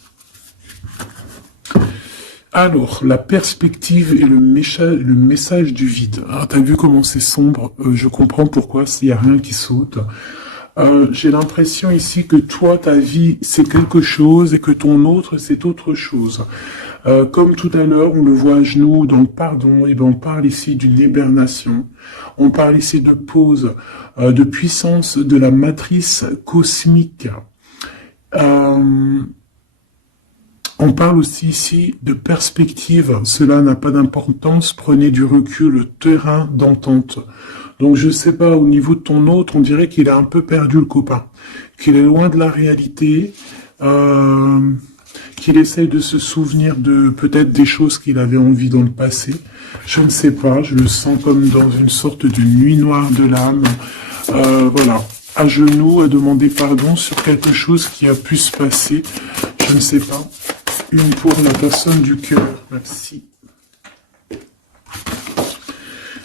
Alors, la perspective et le message du vide. Ah, t'as vu comment c'est sombre? Je comprends pourquoi s'il n'y a rien qui saute. J'ai l'impression ici que toi, ta vie, c'est quelque chose et que ton autre, c'est autre chose. Comme tout à l'heure, on le voit à genoux dans le pardon, et ben on parle ici d'une hibernation. On parle ici de pause, de puissance de la matrice cosmique. On parle aussi ici de perspective. Cela n'a pas d'importance. Prenez du recul, terrain d'entente. Donc je sais pas, au niveau de ton autre, on dirait qu'il a un peu perdu le copain, qu'il est loin de la réalité, qu'il essaye de se souvenir de peut-être des choses qu'il avait envie dans le passé. Je ne sais pas, je le sens comme dans une sorte de nuit noire de l'âme. Voilà, à genoux, à demander pardon sur quelque chose qui a pu se passer. Je ne sais pas. Une pour la personne du cœur. Merci.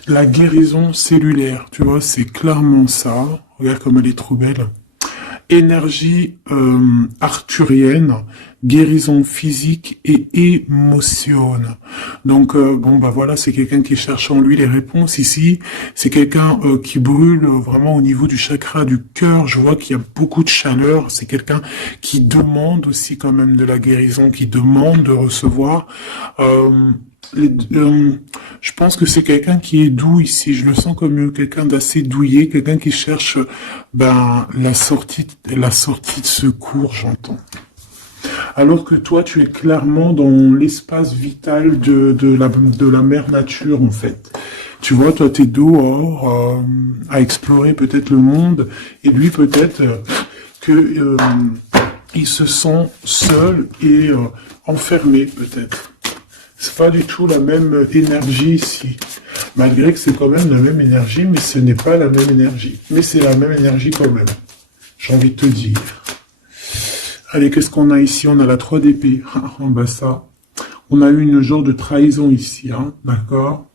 La guérison cellulaire, tu vois, c'est clairement ça. Regarde comme elle est trop belle. Énergie arthurienne, guérison physique et émotion. Donc, bon, bah voilà, c'est quelqu'un qui cherche en lui les réponses ici. C'est quelqu'un qui brûle vraiment au niveau du chakra du cœur. Je vois qu'il y a beaucoup de chaleur. C'est quelqu'un qui demande aussi quand même de la guérison, qui demande de recevoir. Je pense que c'est quelqu'un qui est doux ici. Je le sens comme quelqu'un d'assez douillet, quelqu'un qui cherche la sortie de secours, j'entends. Alors que toi, tu es clairement dans l'espace vital de la mère nature, en fait. Tu vois, toi, t'es dehors à explorer peut-être le monde, et lui, peut-être que il se sent seul et enfermé, peut-être. C'est pas du tout la même énergie ici. Malgré que c'est quand même la même énergie, mais ce n'est pas la même énergie. Mais c'est la même énergie quand même. J'ai envie de te dire. Allez, qu'est-ce qu'on a ici? On a la 3 d'épée. En bas ça. On a eu une genre de trahison ici, hein, d'accord?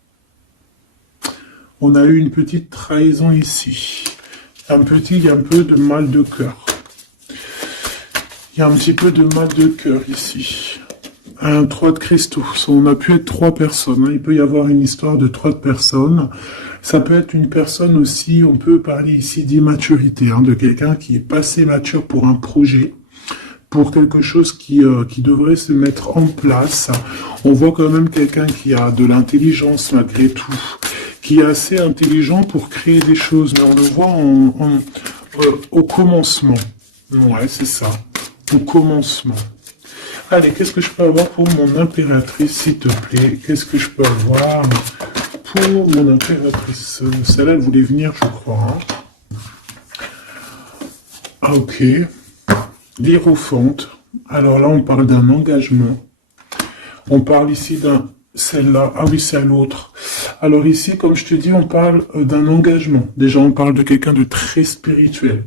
On a eu une petite trahison ici. Il y a un peu de mal de cœur. Il y a un petit peu de mal de cœur ici. Un 3 de cristaux. On a pu être 3 personnes. Hein. Il peut y avoir une histoire de 3 personnes. Ça peut être une personne aussi, on peut parler ici d'immaturité, hein, de quelqu'un qui est pas assez mature pour un projet, pour quelque chose qui devrait se mettre en place. On voit quand même quelqu'un qui a de l'intelligence malgré tout, qui est assez intelligent pour créer des choses, mais on le voit au commencement. Ouais, c'est ça. Au commencement. Allez, qu'est-ce que je peux avoir pour mon impératrice, s'il te plaît? Qu'est-ce que je peux avoir pour mon impératrice? Celle-là, elle voulait venir, je crois. Hein. Ah, ok. L'Hiérophante. Alors là, on parle d'un engagement. On parle ici d'un... Celle-là. Ah oui, c'est à l'autre. Alors ici, comme je te dis, on parle d'un engagement. Déjà, on parle de quelqu'un de très spirituel.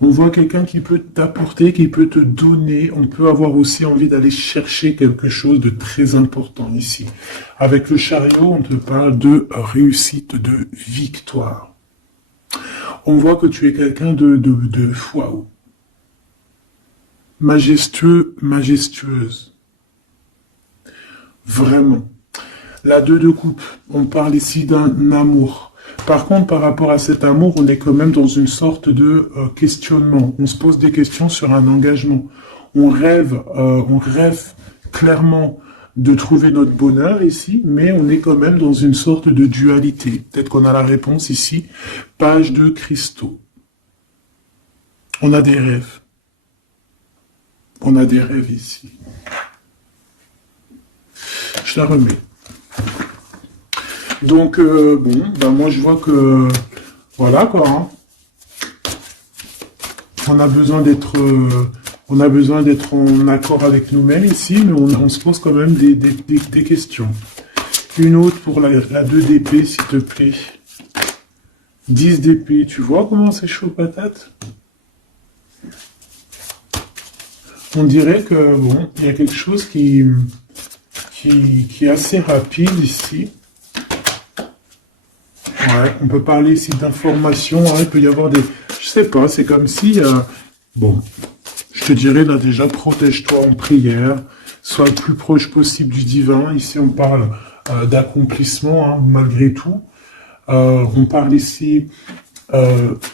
On voit quelqu'un qui peut t'apporter, qui peut te donner. On peut avoir aussi envie d'aller chercher quelque chose de très important ici. Avec le chariot, on te parle de réussite, de victoire. On voit que tu es quelqu'un de waouh. Majestueux, majestueuse. Vraiment. La 2 de coupe, on parle ici d'un amour. Par contre, par rapport à cet amour, on est quand même dans une sorte de questionnement. On se pose des questions sur un engagement. On rêve clairement de trouver notre bonheur ici, mais on est quand même dans une sorte de dualité. Peut-être qu'on a la réponse ici. Page de cristaux. On a des rêves. On a des rêves ici. Je la remets. Donc, bon, ben moi je vois que, voilà quoi, hein. On a besoin d'être en accord avec nous-mêmes ici, mais on se pose quand même des questions. Une autre pour la 2 d'épée, s'il te plaît. 10 d'épée, tu vois comment c'est chaud patate? On dirait que, bon, il y a quelque chose qui est assez rapide ici. Ouais, on peut parler ici d'informations, hein, il peut y avoir des... Je sais pas, c'est comme si... bon, je te dirais là déjà, protège-toi en prière, sois le plus proche possible du divin. Ici, on parle d'accomplissement, hein, malgré tout. On parle ici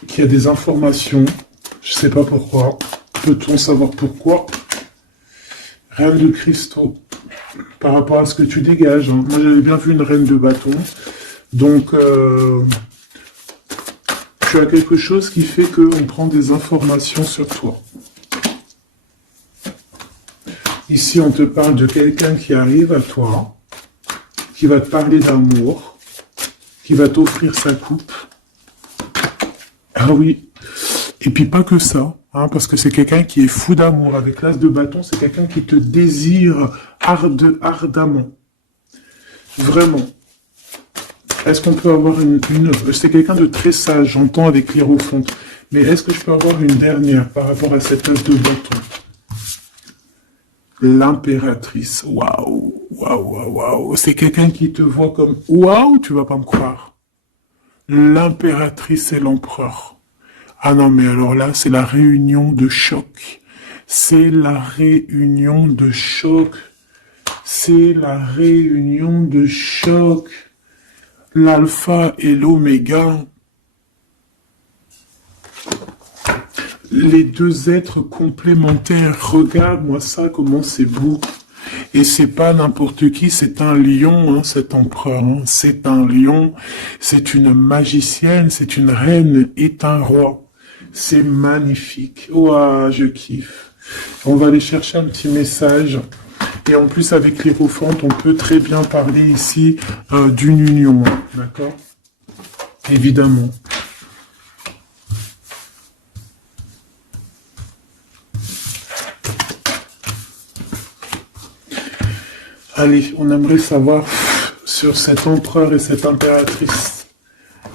qu'il y a des informations. Je sais pas pourquoi. Peut-on savoir pourquoi? Reine de cristaux. Par rapport à ce que tu dégages. Hein. Moi, j'avais bien vu une reine de bâton. Donc, tu as quelque chose qui fait qu'on prend des informations sur toi. Ici, on te parle de quelqu'un qui arrive à toi, qui va te parler d'amour, qui va t'offrir sa coupe. Ah oui. Et puis pas que ça, hein, parce que c'est quelqu'un qui est fou d'amour. Avec l'as de bâton, c'est quelqu'un qui te désire ardemment. Vraiment. Est-ce qu'on peut avoir une... C'est quelqu'un de très sage, j'entends avec l'hiérophante. Mais est-ce que je peux avoir une dernière par rapport à cette as de bâton? L'impératrice. Waouh, waouh, waouh, waouh. C'est quelqu'un qui te voit comme... Waouh, tu vas pas me croire. L'impératrice et l'empereur. Ah non, mais alors là, c'est la réunion de choc. C'est la réunion de choc. C'est la réunion de choc. L'alpha et l'oméga. Les deux êtres complémentaires. Regarde-moi ça, comment c'est beau. Et c'est pas n'importe qui, c'est un lion, hein, cet empereur. Hein. C'est un lion, c'est une magicienne, c'est une reine et un roi. C'est magnifique. Ouah, je kiffe. On va aller chercher un petit message. Et en plus, avec l'hiérophante, on peut très bien parler ici d'une union. D'accord? Évidemment. Allez, on aimerait savoir sur cet empereur et cette impératrice.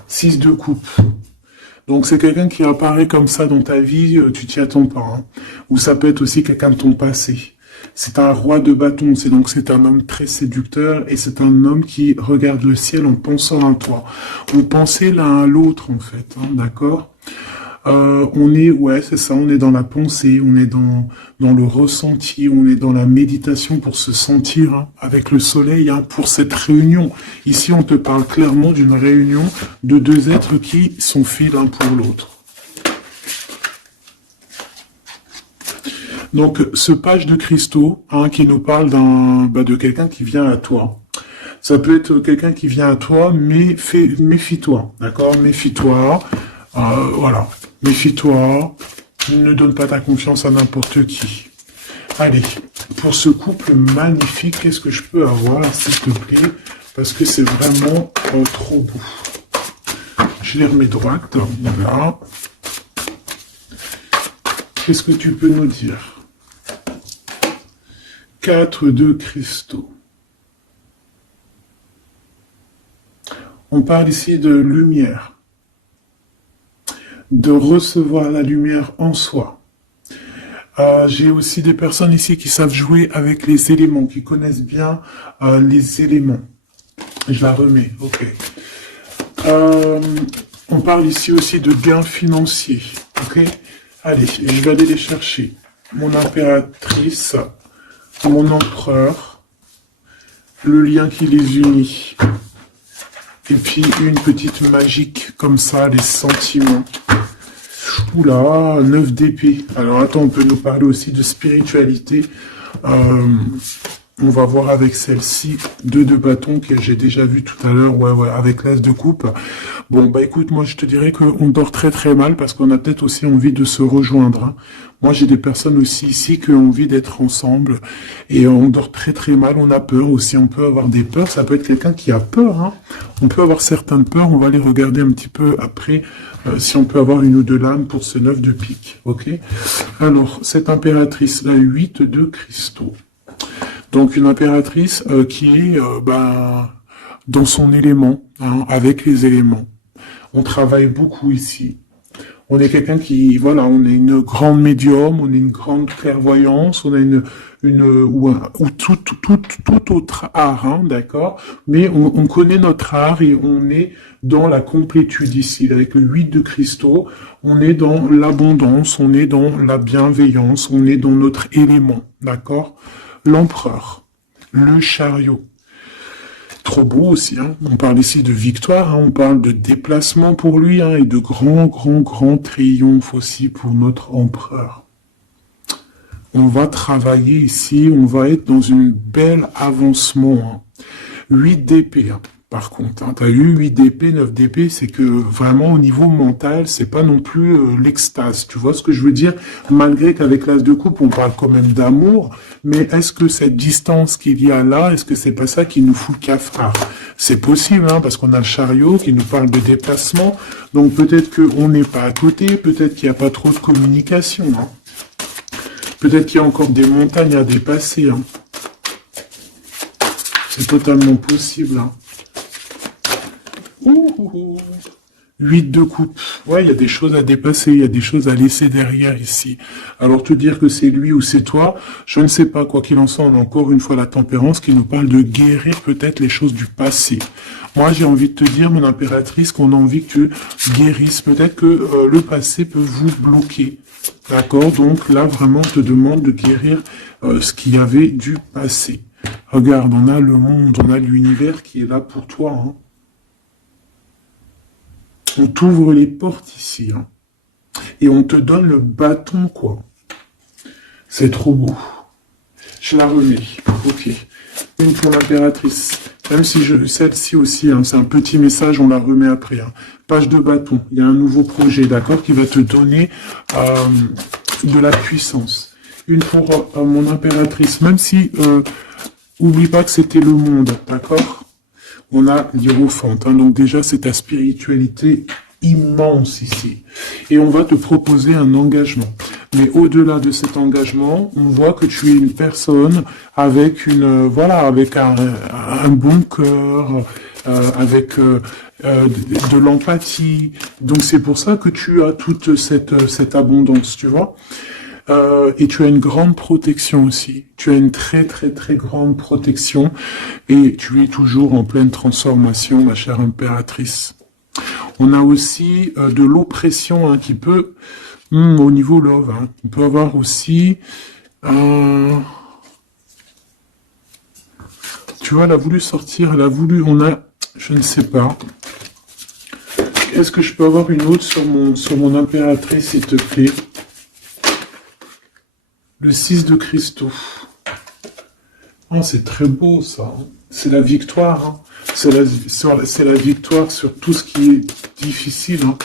6 de coupe. Donc c'est quelqu'un qui apparaît comme ça dans ta vie, tu t'y attends pas. Hein. Ou ça peut être aussi quelqu'un de ton passé. C'est un roi de bâton, c'est un homme très séducteur et c'est un homme qui regarde le ciel en pensant à toi. On pensait l'un à l'autre en fait, hein, d'accord? On est, ouais, c'est ça, on est dans la pensée, on est dans le ressenti, on est dans la méditation pour se sentir hein, avec le soleil, hein, pour cette réunion. Ici, on te parle clairement d'une réunion de deux êtres qui sont faits l'un pour l'autre. Donc, ce page de cristaux, hein, qui nous parle de quelqu'un qui vient à toi. Ça peut être quelqu'un qui vient à toi, mais méfie-toi, d'accord? Méfie-toi, voilà. Méfie-toi, ne donne pas ta confiance à n'importe qui. Allez, pour ce couple magnifique, qu'est-ce que je peux avoir, s'il te plaît? Parce que c'est vraiment trop beau. Je les remets droite, voilà. Qu'est-ce que tu peux nous dire? 4 de cristaux. On parle ici de lumière. De recevoir la lumière en soi. J'ai aussi des personnes ici qui savent jouer avec les éléments, qui connaissent bien les éléments. Je la remets, ok. On parle ici aussi de gains financiers, ok. Allez, je vais aller les chercher. Mon impératrice, mon empereur, le lien qui les unit. Et puis une petite magique comme ça, les sentiments. Oula, 9 d'épée. Alors attends, on peut nous parler aussi de spiritualité. On va voir avec celle-ci, 2 de bâton que j'ai déjà vu tout à l'heure, ouais, avec l'as de coupe. Bon, bah écoute, moi je te dirais qu'on dort très très mal parce qu'on a peut-être aussi envie de se rejoindre. Hein. Moi j'ai des personnes aussi ici qui ont envie d'être ensemble et on dort très très mal, on a peur aussi, on peut avoir des peurs, ça peut être quelqu'un qui a peur. Hein. On peut avoir certaines peurs, on va les regarder un petit peu après si on peut avoir une ou deux lames pour ce 9 de pique, ok? Alors, cette impératrice, la 8 de cristaux. Donc une impératrice qui est dans son élément, hein, avec les éléments. On travaille beaucoup ici. On est quelqu'un qui, voilà, on est une grande médium, on est une grande clairvoyance, on a ou tout autre art, hein, d'accord? Mais on connaît notre art et on est dans la complétude ici. Avec le 8 de cristaux, on est dans l'abondance, on est dans la bienveillance, on est dans notre élément, d'accord? L'empereur, le chariot. Trop beau aussi, hein. On parle ici de victoire, hein. On parle de déplacement pour lui, hein, et de grands triomphes aussi pour notre empereur. On va travailler ici, on va être dans une belle avancement, hein. 8 d'épée, hein. Par contre, hein, tu as eu 8 d'épée, 9 d'épée, c'est que vraiment au niveau mental, c'est pas non plus l'extase. Tu vois ce que je veux dire? Malgré qu'avec l'as de coupe, on parle quand même d'amour, mais est-ce que cette distance qu'il y a là, est-ce que c'est pas ça qui nous fout le cafard? C'est possible, hein, parce qu'on a le chariot qui nous parle de déplacement, donc peut-être qu'on n'est pas à côté, peut-être qu'il n'y a pas trop de communication, hein. Peut-être qu'il y a encore des montagnes à dépasser, hein. C'est totalement possible, hein. 8 de coupe. Ouais, il y a des choses à dépasser, il y a des choses à laisser derrière ici. Alors te dire que c'est lui ou c'est toi, je ne sais pas. Quoi qu'il en soit, on a encore une fois la tempérance qui nous parle de guérir peut-être les choses du passé. Moi, j'ai envie de te dire, mon impératrice, qu'on a envie que tu guérisses. Peut-être que le passé peut vous bloquer. D'accord? Donc là, vraiment, on te demande de guérir ce qu'il y avait du passé. Regarde, on a le monde, on a l'univers qui est là pour toi, hein. On t'ouvre les portes ici, hein. Et on te donne le bâton, quoi. C'est trop beau. Je la remets. Ok. Une pour l'impératrice. Même si celle-ci aussi, hein, c'est un petit message, on la remet après, hein. Page de bâton. Il y a un nouveau projet, d'accord, qui va te donner de la puissance. Une pour mon impératrice. Même si, oublie pas que c'était le monde, d'accord? On a l'hiérophante, hein, donc déjà c'est ta spiritualité immense ici. Et on va te proposer un engagement. Mais au-delà de cet engagement, on voit que tu es une personne avec avec un bon cœur, avec de l'empathie. Donc c'est pour ça que tu as toute cette abondance, tu vois. Et tu as une grande protection aussi. Tu as une très grande protection et tu es toujours en pleine transformation, ma chère impératrice. On a aussi de l'oppression, hein, qui peut, au niveau love, hein, on peut avoir aussi, tu vois, elle a voulu sortir, je ne sais pas. Est-ce que je peux avoir une autre sur mon impératrice, s'il te plaît? Le 6 de cristaux. Oh, c'est très beau, ça. C'est la victoire, hein. C'est la victoire sur tout ce qui est difficile, hein.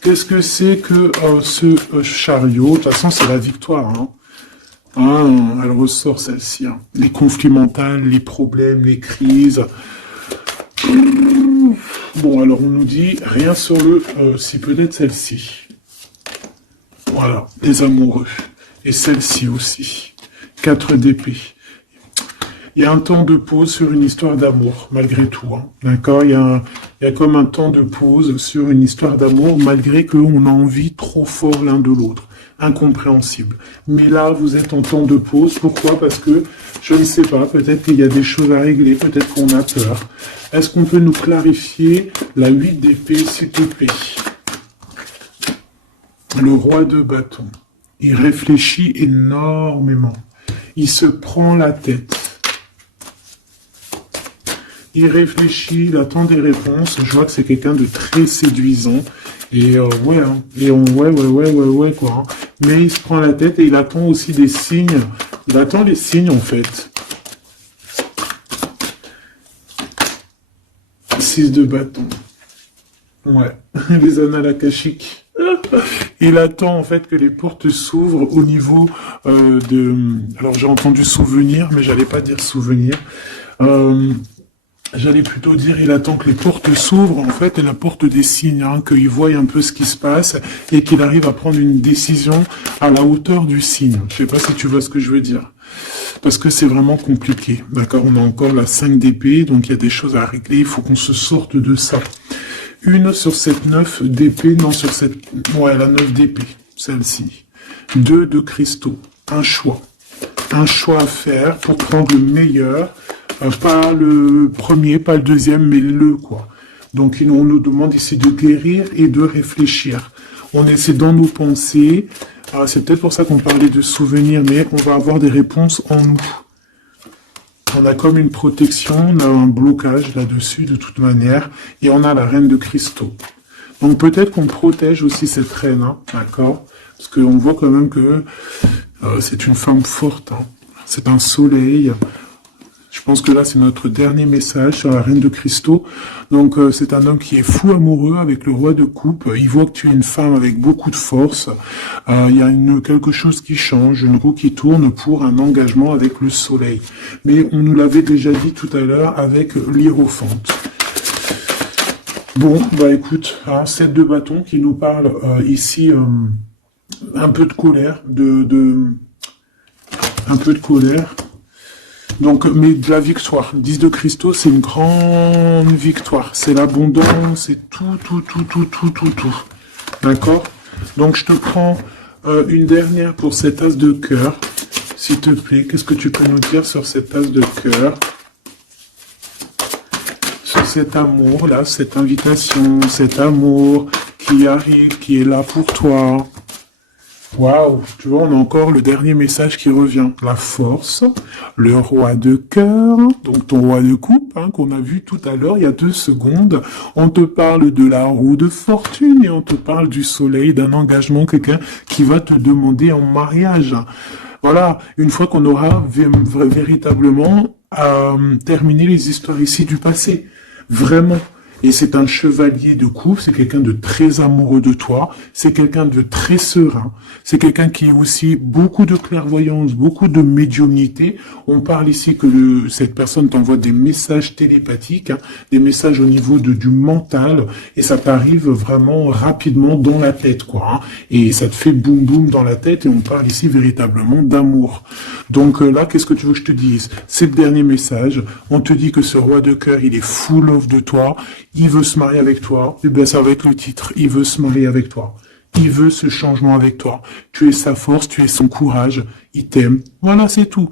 Qu'est-ce que c'est que ce chariot? De toute façon, c'est la victoire, hein. Ah, elle ressort, celle-ci, hein. Les conflits mentaux, les problèmes, les crises. Bon, alors on nous dit rien sur si peut-être celle-ci. Voilà, les amoureux. Et celle-ci aussi. 4 d'épée. Il y a un temps de pause sur une histoire d'amour, malgré tout, hein. D'accord? Il y a comme un temps de pause sur une histoire d'amour, malgré qu'on a envie trop fort l'un de l'autre. Incompréhensible. Mais là, vous êtes en temps de pause. Pourquoi? Parce que, je ne sais pas, peut-être qu'il y a des choses à régler, peut-être qu'on a peur. Est-ce qu'on peut nous clarifier la 8 d'épée, s'il te plaît? Le roi de bâton. Il réfléchit énormément. Il se prend la tête. Il réfléchit, il attend des réponses. Je vois que c'est quelqu'un de très séduisant. Et ouais, hein. Et ouais, quoi. Hein. Mais il se prend la tête et il attend aussi des signes. Il attend les signes, en fait. 6 de bâton. Ouais. Les annales akashiques. Il attend en fait que les portes s'ouvrent au niveau Alors j'ai entendu souvenir, mais j'allais pas dire souvenir. J'allais plutôt dire il attend que les portes s'ouvrent en fait et la porte des signes, hein, qu'il voie un peu ce qui se passe et qu'il arrive à prendre une décision à la hauteur du signe. Je sais pas si tu vois ce que je veux dire. Parce que c'est vraiment compliqué. D'accord, on a encore la 5 d'épée, donc il y a des choses à régler, il faut qu'on se sorte de ça. Une sur cette 9 d'épée, non, sur cette... Ouais, la 9 d'épée, celle-ci. 2 de cristaux, un choix. Un choix à faire pour prendre le meilleur, pas le premier, pas le deuxième, mais le, quoi. Donc, on nous demande ici de guérir et de réfléchir. On essaie dans nos pensées. C'est peut-être pour ça qu'on parlait de souvenirs, mais on va avoir des réponses en nous. On a comme une protection, on a un blocage là-dessus de toute manière, et on a la reine de cristaux. Donc peut-être qu'on protège aussi cette reine, hein, d'accord? Parce qu'on voit quand même que c'est une femme forte, hein. C'est un soleil. Je pense que là, c'est notre dernier message sur la reine de cristaux. Donc, c'est un homme qui est fou amoureux avec le roi de coupe. Il voit que tu es une femme avec beaucoup de force. Il y a quelque chose qui change, une roue qui tourne pour un engagement avec le soleil. Mais on nous l'avait déjà dit tout à l'heure avec l'hiérophante. Bon, bah écoute, 7 de bâton qui nous parle ici un peu de colère, un peu de colère. Donc, mais de la victoire. 10 de cristaux, c'est une grande victoire. C'est l'abondance, c'est tout. D'accord? Donc, je te prends une dernière pour cet as de cœur. S'il te plaît, qu'est-ce que tu peux nous dire sur cet as de cœur? Sur cet amour, là, cette invitation, cet amour qui arrive, qui est là pour toi. Waouh, tu vois, on a encore le dernier message qui revient. La force, le roi de cœur, donc ton roi de coupe, hein, qu'on a vu tout à l'heure, il y a 2 secondes. On te parle de la roue de fortune et on te parle du soleil, d'un engagement, quelqu'un qui va te demander en mariage. Voilà, une fois qu'on aura véritablement terminé les histoires ici du passé. Vraiment. Et c'est un chevalier de coupe, c'est quelqu'un de très amoureux de toi, c'est quelqu'un de très serein, c'est quelqu'un qui a aussi beaucoup de clairvoyance, beaucoup de médiumnité. On parle ici que cette personne t'envoie des messages télépathiques, hein, des messages au niveau du mental, et ça t'arrive vraiment rapidement dans la tête, quoi. Hein, et ça te fait boum boum dans la tête, et on parle ici véritablement d'amour. Donc là, qu'est-ce que tu veux que je te dise? C'est le dernier message. On te dit que ce roi de cœur, il est full of de toi. Il veut se marier avec toi. Et bien, ça va être le titre. Il veut se marier avec toi. Il veut ce changement avec toi. Tu es sa force, tu es son courage. Il t'aime. Voilà, c'est tout.